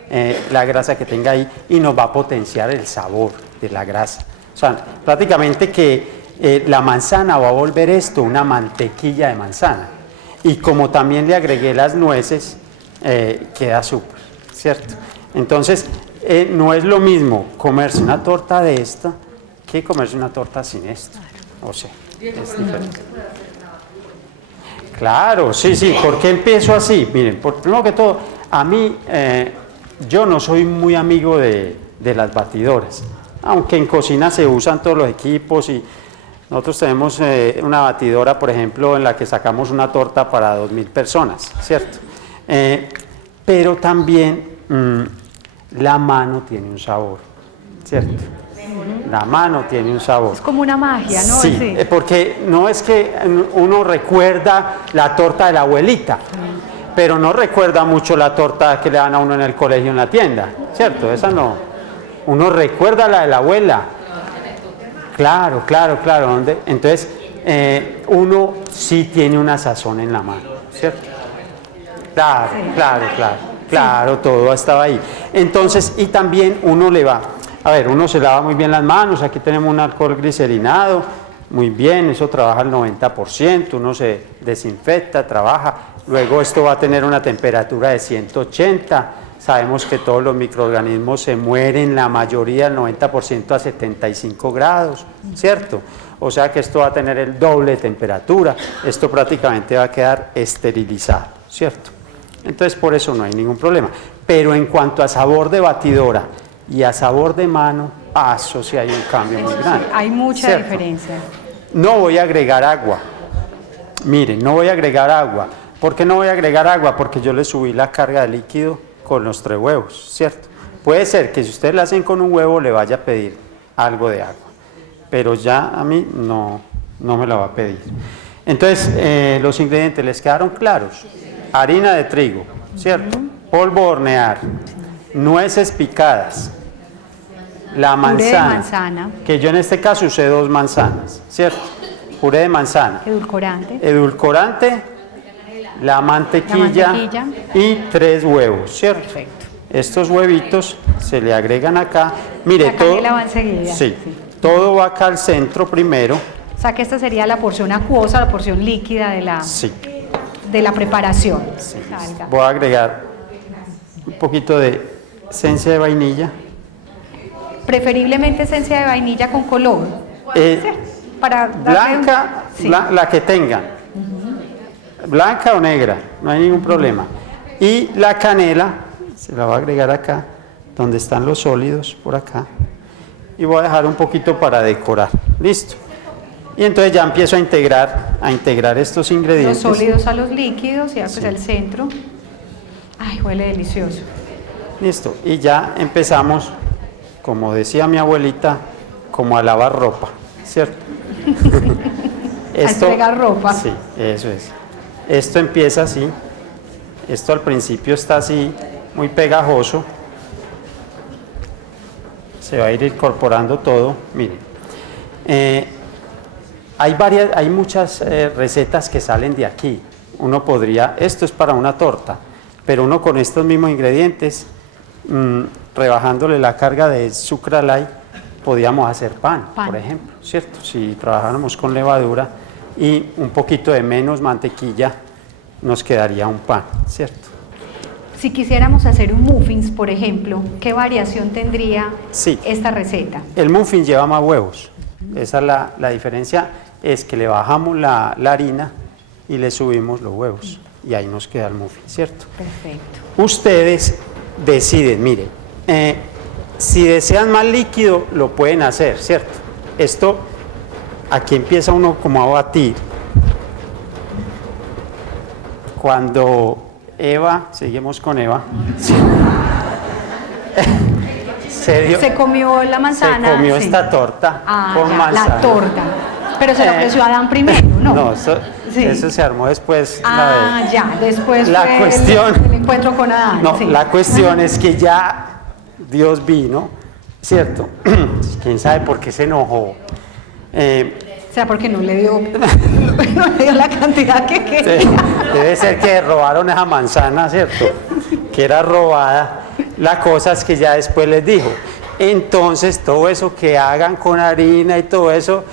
la grasa que tenga ahí y nos va a potenciar el sabor de la grasa. O sea, prácticamente que la manzana va a volver esto una mantequilla de manzana. Y como también le agregué las nueces, queda súper, ¿cierto? Entonces, no es lo mismo comerse una torta de esta que comerse una torta sin esto. O sea, es diferente. Claro, sí, sí. ¿Por qué empiezo así? Miren, primero que todo, a mí, yo no soy muy amigo de las batidoras, aunque en cocina se usan todos los equipos y nosotros tenemos una batidora, por ejemplo, en la que sacamos una torta para 2.000 personas, ¿cierto? Pero también la mano tiene un sabor, ¿cierto? La mano tiene un sabor. Es como una magia, ¿no? Sí, porque no es que uno recuerda la torta de la abuelita, pero no recuerda mucho la torta que le dan a uno en el colegio en la tienda, ¿cierto? Esa no. Uno recuerda la de la abuela. Claro, claro, claro. Entonces, uno sí tiene una sazón en la mano, ¿cierto? Claro, sí, claro, claro, claro, sí. Todo estaba ahí. Entonces, y también uno le va, a ver, uno se lava muy bien las manos, aquí tenemos un alcohol glicerinado, muy bien, eso trabaja al 90%, uno se desinfecta, trabaja, luego esto va a tener una temperatura de 180, sabemos que todos los microorganismos se mueren, la mayoría, el 90% a 75 grados, ¿cierto? O sea que esto va a tener el doble de temperatura, esto prácticamente va a quedar esterilizado, ¿cierto? Entonces por eso no hay ningún problema. Pero en cuanto a sabor de batidora y a sabor de mano, eso sí hay un cambio muy grande. Hay mucha diferencia. No voy a agregar agua. Miren, no voy a agregar agua. ¿Por qué no voy a agregar agua? Porque yo le subí la carga de líquido con los 3 huevos, ¿cierto? Puede ser que si ustedes la hacen con un huevo le vaya a pedir algo de agua, pero ya a mí no me la va a pedir. Entonces, los ingredientes les quedaron claros. Harina de trigo, ¿cierto? Polvo de hornear, nueces picadas, la manzana, puré de manzana, que yo en este caso usé 2 manzanas, ¿cierto? Puré de manzana, edulcorante, la mantequilla y 3 huevos, ¿cierto? Perfecto. Estos huevitos se le agregan acá. Mire, la canela va enseguida. Sí, todo va acá al centro primero. O sea que esta sería la porción acuosa, la porción líquida de la preparación. Sí. Voy a agregar un poquito de esencia de vainilla. Preferiblemente esencia de vainilla con color. Para blanca, la que tengan. Blanca o negra, no hay ningún problema. Y la canela, se la voy a agregar acá, donde están los sólidos, por acá. Y voy a dejar un poquito para decorar. Listo. Y entonces ya empiezo a integrar estos ingredientes. Los sólidos a los líquidos y pues al centro. Ay, huele delicioso. Listo. Y ya empezamos, como decía mi abuelita, como a lavar ropa, ¿cierto? A entregar ropa. Sí, eso es. Esto empieza así, esto al principio está así, muy pegajoso, se va a ir incorporando todo, miren. Hay muchas recetas que salen de aquí, uno podría, esto es para una torta, pero uno con estos mismos ingredientes, rebajándole la carga de sucralay, podíamos hacer pan, por ejemplo, ¿cierto? Si trabajáramos con levadura, y un poquito de menos mantequilla, nos quedaría un pan, ¿cierto? Si quisiéramos hacer un muffins, por ejemplo, ¿qué variación tendría esta receta? El muffin lleva más huevos. Esa es la diferencia, es que le bajamos la harina y le subimos los huevos. Y ahí nos queda el muffin, ¿cierto? Perfecto. Ustedes deciden, miren, si desean más líquido, lo pueden hacer, ¿cierto? Esto, aquí empieza uno como a batir. Cuando Eva, seguimos con Eva, excedió. Se comió la manzana. Se comió sí. esta torta con ya, manzana. la torta. Pero se la ofreció a Adán primero, ¿no? No, eso, Sí. eso se armó después. Ya, después La fue cuestión, el encuentro con Adán. no, sí. la cuestión es que ya Dios vino, ¿cierto? ¿Quién sabe por qué se enojó? O sea, porque no le dio, no le dio la cantidad que quería. Sí, debe ser que robaron esa manzana, ¿cierto? Que era robada. La cosa es que ya después les dijo, entonces todo eso que hagan con harina y todo eso,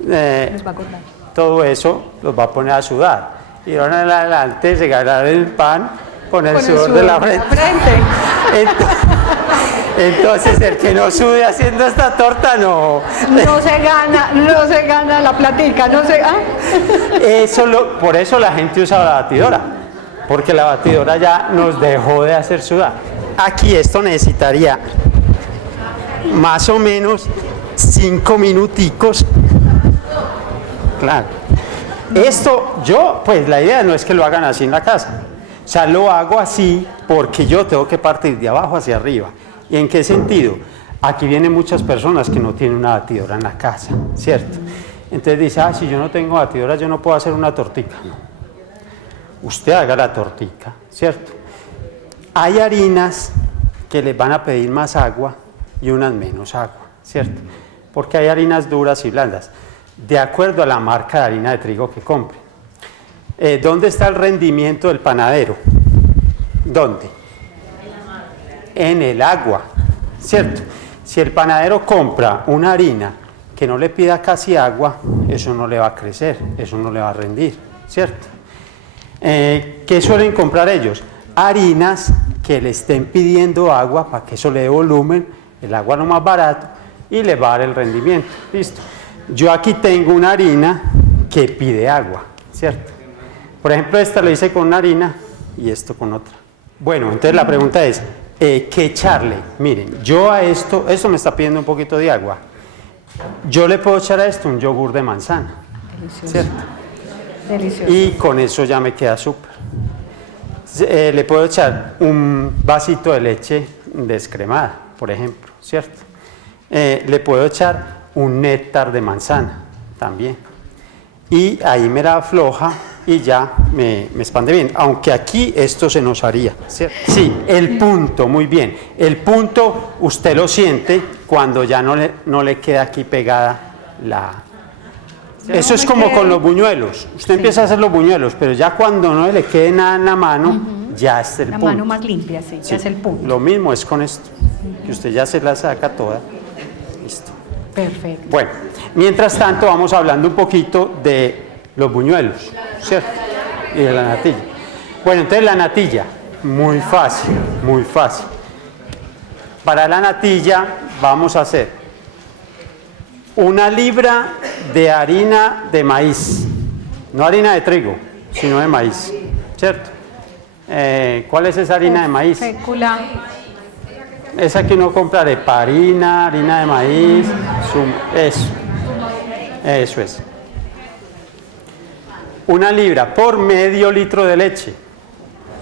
Nos va a acordar. todo eso los va a poner a sudar. Y ahora en adelante se ganará el pan con el sudor de la frente. Entonces el que no sude haciendo esta torta no. No se gana la platica, no se. Por eso la gente usa la batidora, porque la batidora ya nos dejó de hacer sudar. Aquí esto necesitaría más o menos 5 minuticos. Claro. Esto pues la idea no es que lo hagan así en la casa. O sea, lo hago así porque yo tengo que partir de abajo hacia arriba. ¿Y en qué sentido? Aquí vienen muchas personas que no tienen una batidora en la casa, ¿cierto? Entonces dice, si yo no tengo batidora, yo no puedo hacer una tortica. No. Usted haga la tortica, ¿cierto? Hay harinas que les van a pedir más agua y unas menos agua, ¿cierto? Porque hay harinas duras y blandas, de acuerdo a la marca de harina de trigo que compre. ¿Dónde está el rendimiento del panadero? ¿Dónde? En el agua, ¿cierto? Si el panadero compra una harina que no le pida casi agua, eso no le va a crecer, eso no le va a rendir, ¿cierto? ¿Qué suelen comprar ellos? Harinas que le estén pidiendo agua para que eso le dé volumen, el agua lo más barato y le va a dar el rendimiento, ¿listo? Yo aquí tengo una harina que pide agua, ¿cierto? Por ejemplo, esta lo hice con una harina y esto con otra. Bueno, entonces la pregunta es, ¿qué echarle? Miren, yo a esto me está pidiendo un poquito de agua. Yo le puedo echar a esto un yogur de manzana, Delicioso. ¿cierto? Delicioso. Y con eso ya me queda súper. Le puedo echar un vasito de leche descremada, por ejemplo, ¿cierto? Le puedo echar un néctar de manzana también. Y ahí me la afloja y ya me expande bien, aunque aquí esto se nos haría, ¿cierto? Sí, el punto, muy bien. El punto usted lo siente cuando ya no le queda aquí pegada la... Eso es como con los buñuelos. Usted empieza a hacer los buñuelos, pero ya cuando no le quede nada en la mano, ya es el punto. La mano más limpia, sí, ya es el punto. Lo mismo es con esto, que usted ya se la saca toda. Listo. Perfecto. Bueno, mientras tanto vamos hablando un poquito de los buñuelos, ¿cierto? Y de la natilla. Bueno, entonces la natilla, muy fácil, muy fácil. Para la natilla vamos a hacer 1 libra de harina de maíz, no harina de trigo, sino de maíz, ¿cierto? ¿Cuál es esa harina de maíz? Fécula. Esa que uno compra de harina de maíz, eso es. 1 libra por medio litro de leche.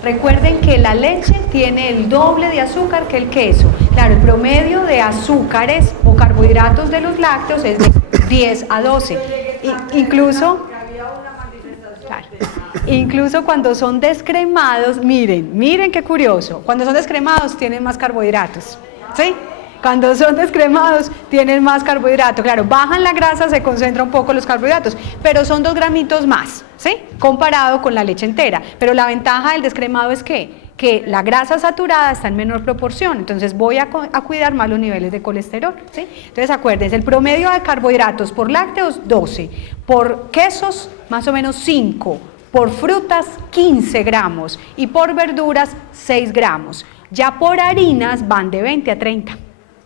Recuerden que la leche tiene el doble de azúcar que el queso. Claro, el promedio de azúcares o carbohidratos de los lácteos es de 10 a 12. Incluso cuando son descremados, miren qué curioso, cuando son descremados tienen más carbohidratos, ¿sí? Cuando son descremados tienen más carbohidratos. Claro, bajan la grasa, se concentra un poco los carbohidratos, pero son 2 gramitos más, ¿sí? Comparado con la leche entera. Pero la ventaja del descremado es que la grasa saturada está en menor proporción, entonces voy a cuidar más los niveles de colesterol, ¿sí? Entonces acuérdense, el promedio de carbohidratos por lácteos 12, por quesos más o menos 5, por frutas 15 gramos y por verduras 6 gramos. Ya por harinas van de 20 a 30.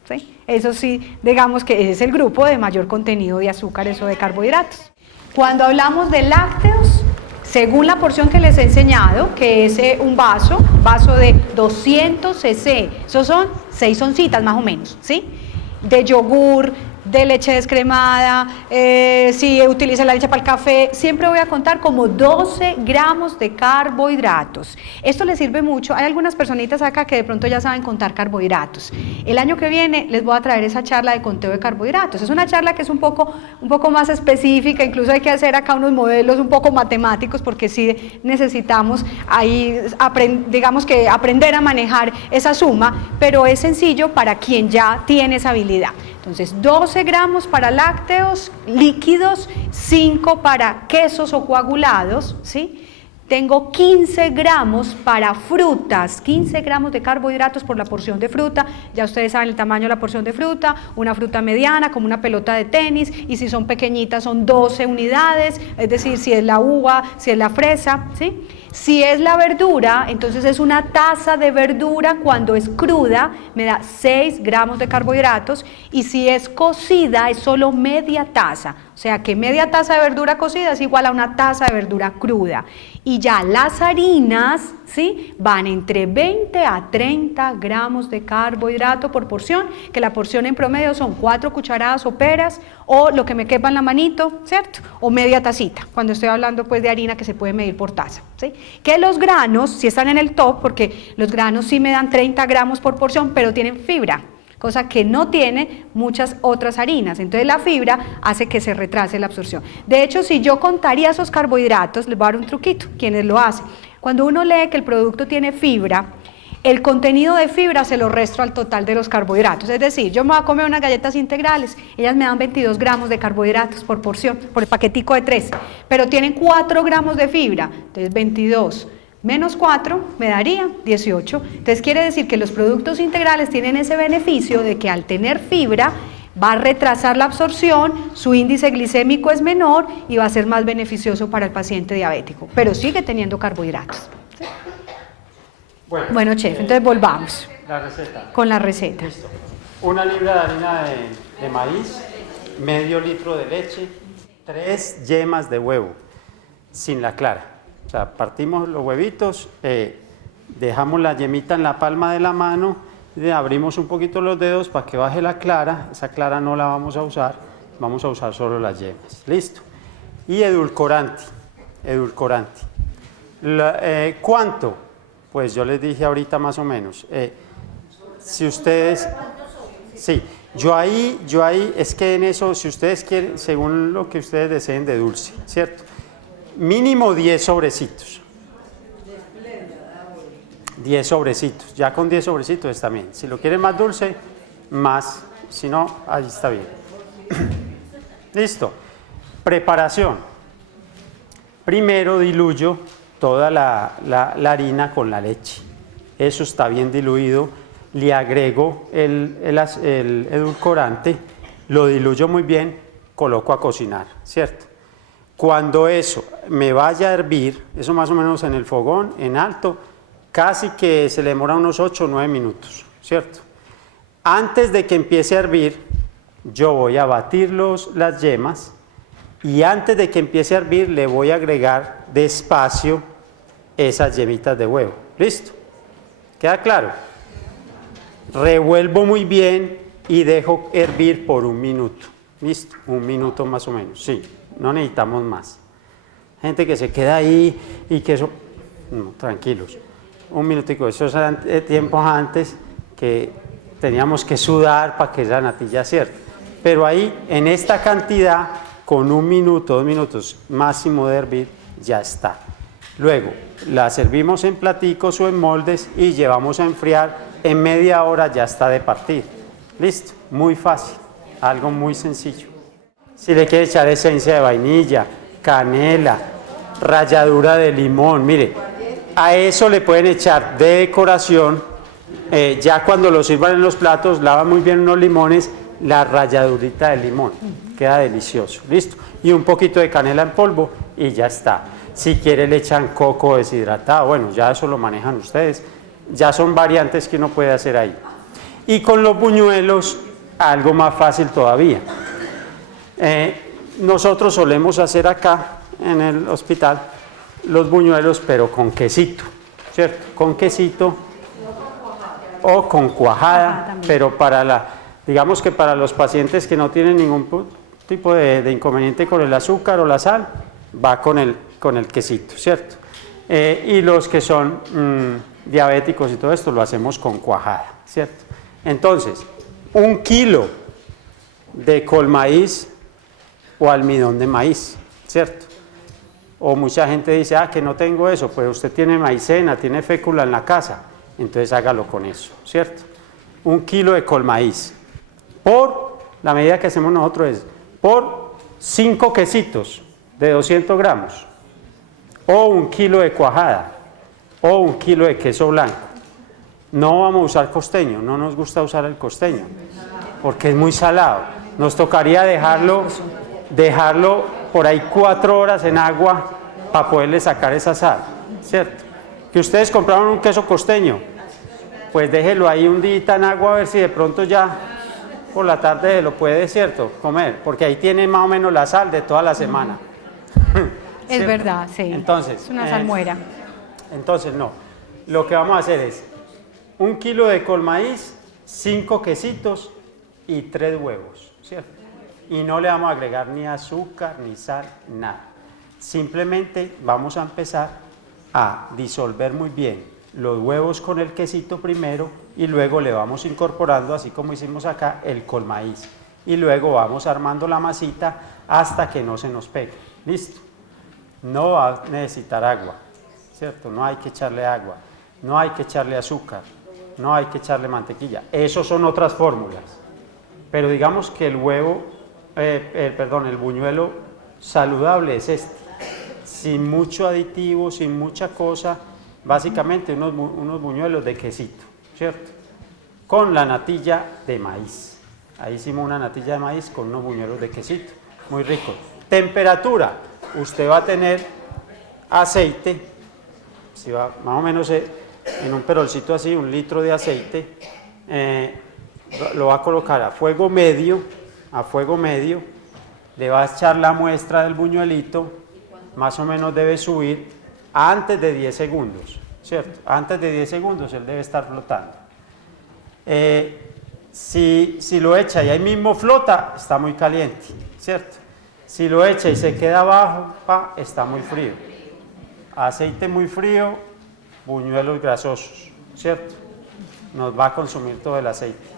¿Sí? Eso sí, digamos que ese es el grupo de mayor contenido de azúcares o de carbohidratos. Cuando hablamos de lácteos, según la porción que les he enseñado, que es un vaso de 200 cc, esos son 6 oncitas más o menos, ¿sí? De yogur, de leche descremada, si utiliza la leche para el café, siempre voy a contar como 12 gramos de carbohidratos. Esto les sirve mucho. Hay algunas personitas acá que de pronto ya saben contar carbohidratos. El año que viene les voy a traer esa charla de conteo de carbohidratos. Es una charla que es un poco más específica, incluso hay que hacer acá unos modelos un poco matemáticos porque sí necesitamos ahí, digamos que aprender a manejar esa suma, pero es sencillo para quien ya tiene esa habilidad. Entonces, 12 gramos para lácteos líquidos, 5 para quesos o coagulados, ¿sí? Tengo 15 gramos para frutas, 15 gramos de carbohidratos por la porción de fruta. Ya ustedes saben el tamaño de la porción de fruta, una fruta mediana como una pelota de tenis, y si son pequeñitas son 12 unidades, es decir, si es la uva, si es la fresa, ¿sí? Si es la verdura, entonces es una taza de verdura cuando es cruda, me da 6 gramos de carbohidratos, y si es cocida es solo media taza, o sea que media taza de verdura cocida es igual a una taza de verdura cruda. Y ya las harinas, ¿sí?, van entre 20 a 30 gramos de carbohidrato por porción, que la porción en promedio son 4 cucharadas soperas o lo que me quepa en la manito, ¿cierto? O media tacita, cuando estoy hablando pues de harina que se puede medir por taza, ¿sí? Que los granos sí están en el top, porque los granos sí me dan 30 gramos por porción, pero tienen fibra, cosa que no tiene muchas otras harinas. Entonces la fibra hace que se retrase la absorción. De hecho, si yo contaría esos carbohidratos, les voy a dar un truquito, quienes lo hacen. Cuando uno lee que el producto tiene fibra, el contenido de fibra se lo resto al total de los carbohidratos. Es decir, yo me voy a comer unas galletas integrales, ellas me dan 22 gramos de carbohidratos por porción, por el paquetico de 3, pero tienen 4 gramos de fibra, entonces 22 menos 4 me daría 18. Entonces quiere decir que los productos integrales tienen ese beneficio de que al tener fibra va a retrasar la absorción, su índice glicémico es menor y va a ser más beneficioso para el paciente diabético, pero sigue teniendo carbohidratos. ¿Sí? Bueno, chef, entonces volvamos la receta. Con la receta. Listo. 1 libra de harina de maíz, medio litro de leche, 3 yemas de huevo, sin la clara. O sea, partimos los huevitos, dejamos la yemita en la palma de la mano, abrimos un poquito los dedos para que baje la clara. Esa clara no la vamos a usar solo las yemas. Listo. Y edulcorante. ¿Cuánto? Pues yo les dije ahorita más o menos. Si ustedes... Sí, yo ahí, es que en eso, si ustedes quieren, según lo que ustedes deseen de dulce, ¿cierto? Mínimo 10 sobrecitos. 10 sobrecitos, ya con 10 sobrecitos está bien. Si lo quieren más dulce, más, si no, ahí está bien. Listo. Preparación. Primero diluyo toda la harina con la leche. Eso está bien diluido. Le agrego el edulcorante, lo diluyo muy bien, coloco a cocinar, ¿cierto? Cuando eso me vaya a hervir, eso más o menos en el fogón, en alto, casi que se le demora unos 8 o 9 minutos, ¿cierto? Antes de que empiece a hervir, yo voy a batir las yemas, y antes de que empiece a hervir le voy a agregar despacio esas yemitas de huevo. ¿Listo? ¿Queda claro? Revuelvo muy bien y dejo hervir por 1 minuto. ¿Listo? 1 minuto más o menos, sí. No necesitamos más. Gente que se queda ahí y que eso... No, tranquilos. 1 minutico. Esos eran tiempos antes que teníamos que sudar para que esa natilla cierta. Pero ahí, en esta cantidad, con 1 minuto, 2 minutos máximo de hervir, ya está. Luego, la servimos en platicos o en moldes y llevamos a enfriar. En media hora ya está de partir. Listo, muy fácil, algo muy sencillo. Si le quiere echar esencia de vainilla, canela, ralladura de limón, mire, a eso le pueden echar de decoración, ya cuando lo sirvan en los platos, lavan muy bien unos limones, la ralladurita de limón, queda delicioso, listo. Y un poquito de canela en polvo y ya está. Si quiere le echan coco deshidratado, bueno, ya eso lo manejan ustedes. Ya son variantes que uno puede hacer ahí. Y con los buñuelos, algo más fácil todavía. Nosotros solemos hacer acá, en el hospital, los buñuelos, pero con quesito, ¿cierto? Con quesito o con cuajada, pero para Digamos que para los pacientes que no tienen ningún tipo de inconveniente con el azúcar o la sal, va con el quesito, ¿cierto? Y los que son diabéticos y todo esto lo hacemos con cuajada, ¿cierto? Entonces, 1 kilo de colmaíz o almidón de maíz, ¿cierto? O mucha gente dice, que no tengo eso, pues usted tiene maicena, tiene fécula en la casa, entonces hágalo con eso, ¿cierto? 1 kilo de colmaíz, por, la medida que hacemos nosotros es, por 5 quesitos de 200 gramos, o 1 kilo de cuajada, o 1 kilo de queso blanco. No vamos a usar costeño, no nos gusta usar el costeño, porque es muy salado. Nos tocaría dejarlo por ahí 4 horas en agua para poderle sacar esa sal, ¿cierto? Que ustedes compraron un queso costeño, pues déjelo ahí un día en agua a ver si de pronto ya por la tarde lo puede, ¿cierto?, comer, porque ahí tiene más o menos la sal de toda la semana. Es verdad, sí. Entonces, es una salmuera. Entonces, no. Lo que vamos a hacer es 1 kilo de colmaíz, 5 quesitos y 3 huevos, ¿cierto? Y no le vamos a agregar ni azúcar, ni sal, nada. Simplemente vamos a empezar a disolver muy bien los huevos con el quesito primero y luego le vamos incorporando, así como hicimos acá, el colmaíz. Y luego vamos armando la masita hasta que no se nos pegue. ¿Listo? No va a necesitar agua, ¿cierto? No hay que echarle agua, no hay que echarle azúcar, no hay que echarle mantequilla. Esos son otras fórmulas. Pero digamos que el el buñuelo saludable es este, sin mucho aditivo, sin mucha cosa, básicamente unos buñuelos de quesito, ¿cierto? Con la natilla de maíz. Ahí hicimos una natilla de maíz con unos buñuelos de quesito, muy rico. Temperatura, usted va a tener aceite, si va más o menos en un perolcito así, 1 litro de aceite, lo va a colocar a fuego medio, le va a echar la muestra del buñuelito, más o menos debe subir antes de 10 segundos, ¿cierto? Antes de 10 segundos él debe estar flotando. Si lo echa y ahí mismo flota, está muy caliente, ¿cierto? Si lo echa y se queda abajo, está muy frío. Aceite muy frío, buñuelos grasosos, ¿cierto? Nos va a consumir todo el aceite.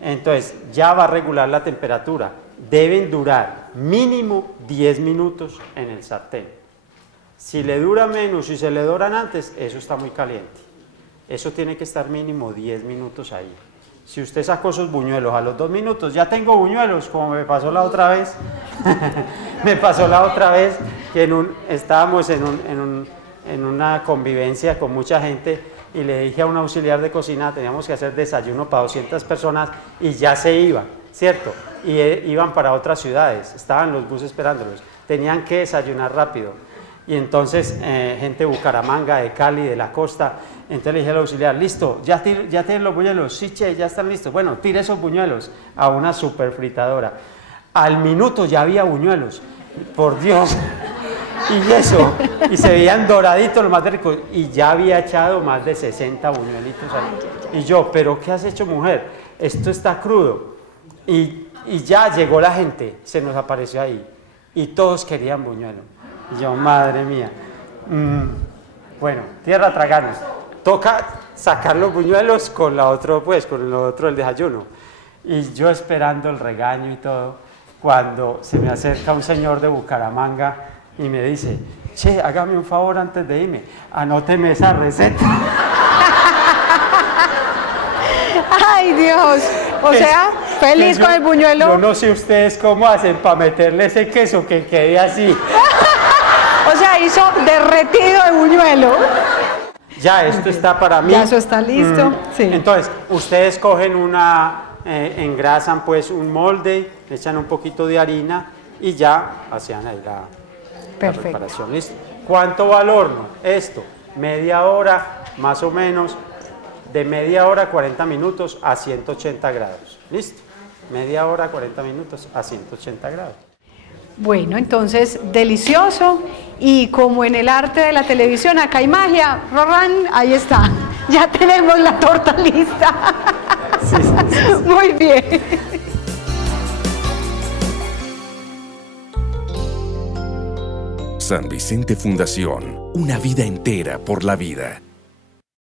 Entonces, ya va a regular la temperatura. Deben durar mínimo 10 minutos en el sartén. Si le dura menos, si se le doran antes, eso está muy caliente. Eso tiene que estar mínimo 10 minutos ahí. Si usted sacó sus buñuelos a los 2 minutos, ya tengo buñuelos, como me pasó la otra vez. Me pasó la otra vez que estábamos en una convivencia con mucha gente y le dije a un auxiliar de cocina, teníamos que hacer desayuno para 200 personas y ya se iban, ¿cierto? Y iban para otras ciudades, estaban los buses esperándolos, tenían que desayunar rápido. Y entonces, gente de Bucaramanga, de Cali, de la costa, entonces le dije al auxiliar, listo, ya tienen los buñuelos, sí, che, ya están listos. Bueno, tire esos buñuelos a una super fritadora. Al minuto ya había buñuelos, por Dios. Y eso, y se veían doraditos los más ricos, y ya había echado más de 60 buñuelitos ahí. Y yo, ¿pero qué has hecho, mujer? Esto está crudo. Y ya llegó la gente, se nos apareció ahí, y todos querían buñuelo. Y yo, madre mía. Bueno, tierra traganos. Toca sacar los buñuelos con lo otro del desayuno. Y yo esperando el regaño y todo, cuando se me acerca un señor de Bucaramanga y me dice, che, hágame un favor antes de irme, anóteme esa receta. ¡Ay, Dios! O sea, feliz con el buñuelo. Yo no sé ustedes cómo hacen para meterle ese queso que quede así. O sea, hizo derretido de buñuelo. Ya, esto está para mí. Ya eso está listo. Sí. Entonces, ustedes cogen engrasan pues un molde, le echan un poquito de harina y ya hacían ahí la preparación. ¿Listo? ¿Cuánto va al horno? Esto, media hora más o menos, de media hora a 40 minutos a 180 grados. ¿Listo? Media hora, 40 minutos a 180 grados. Bueno, entonces, delicioso. Y como en el arte de la televisión, acá hay magia, ¡rorrán! Ahí está. Ya tenemos la torta lista. Muy bien. San Vicente Fundación, una vida entera por la vida.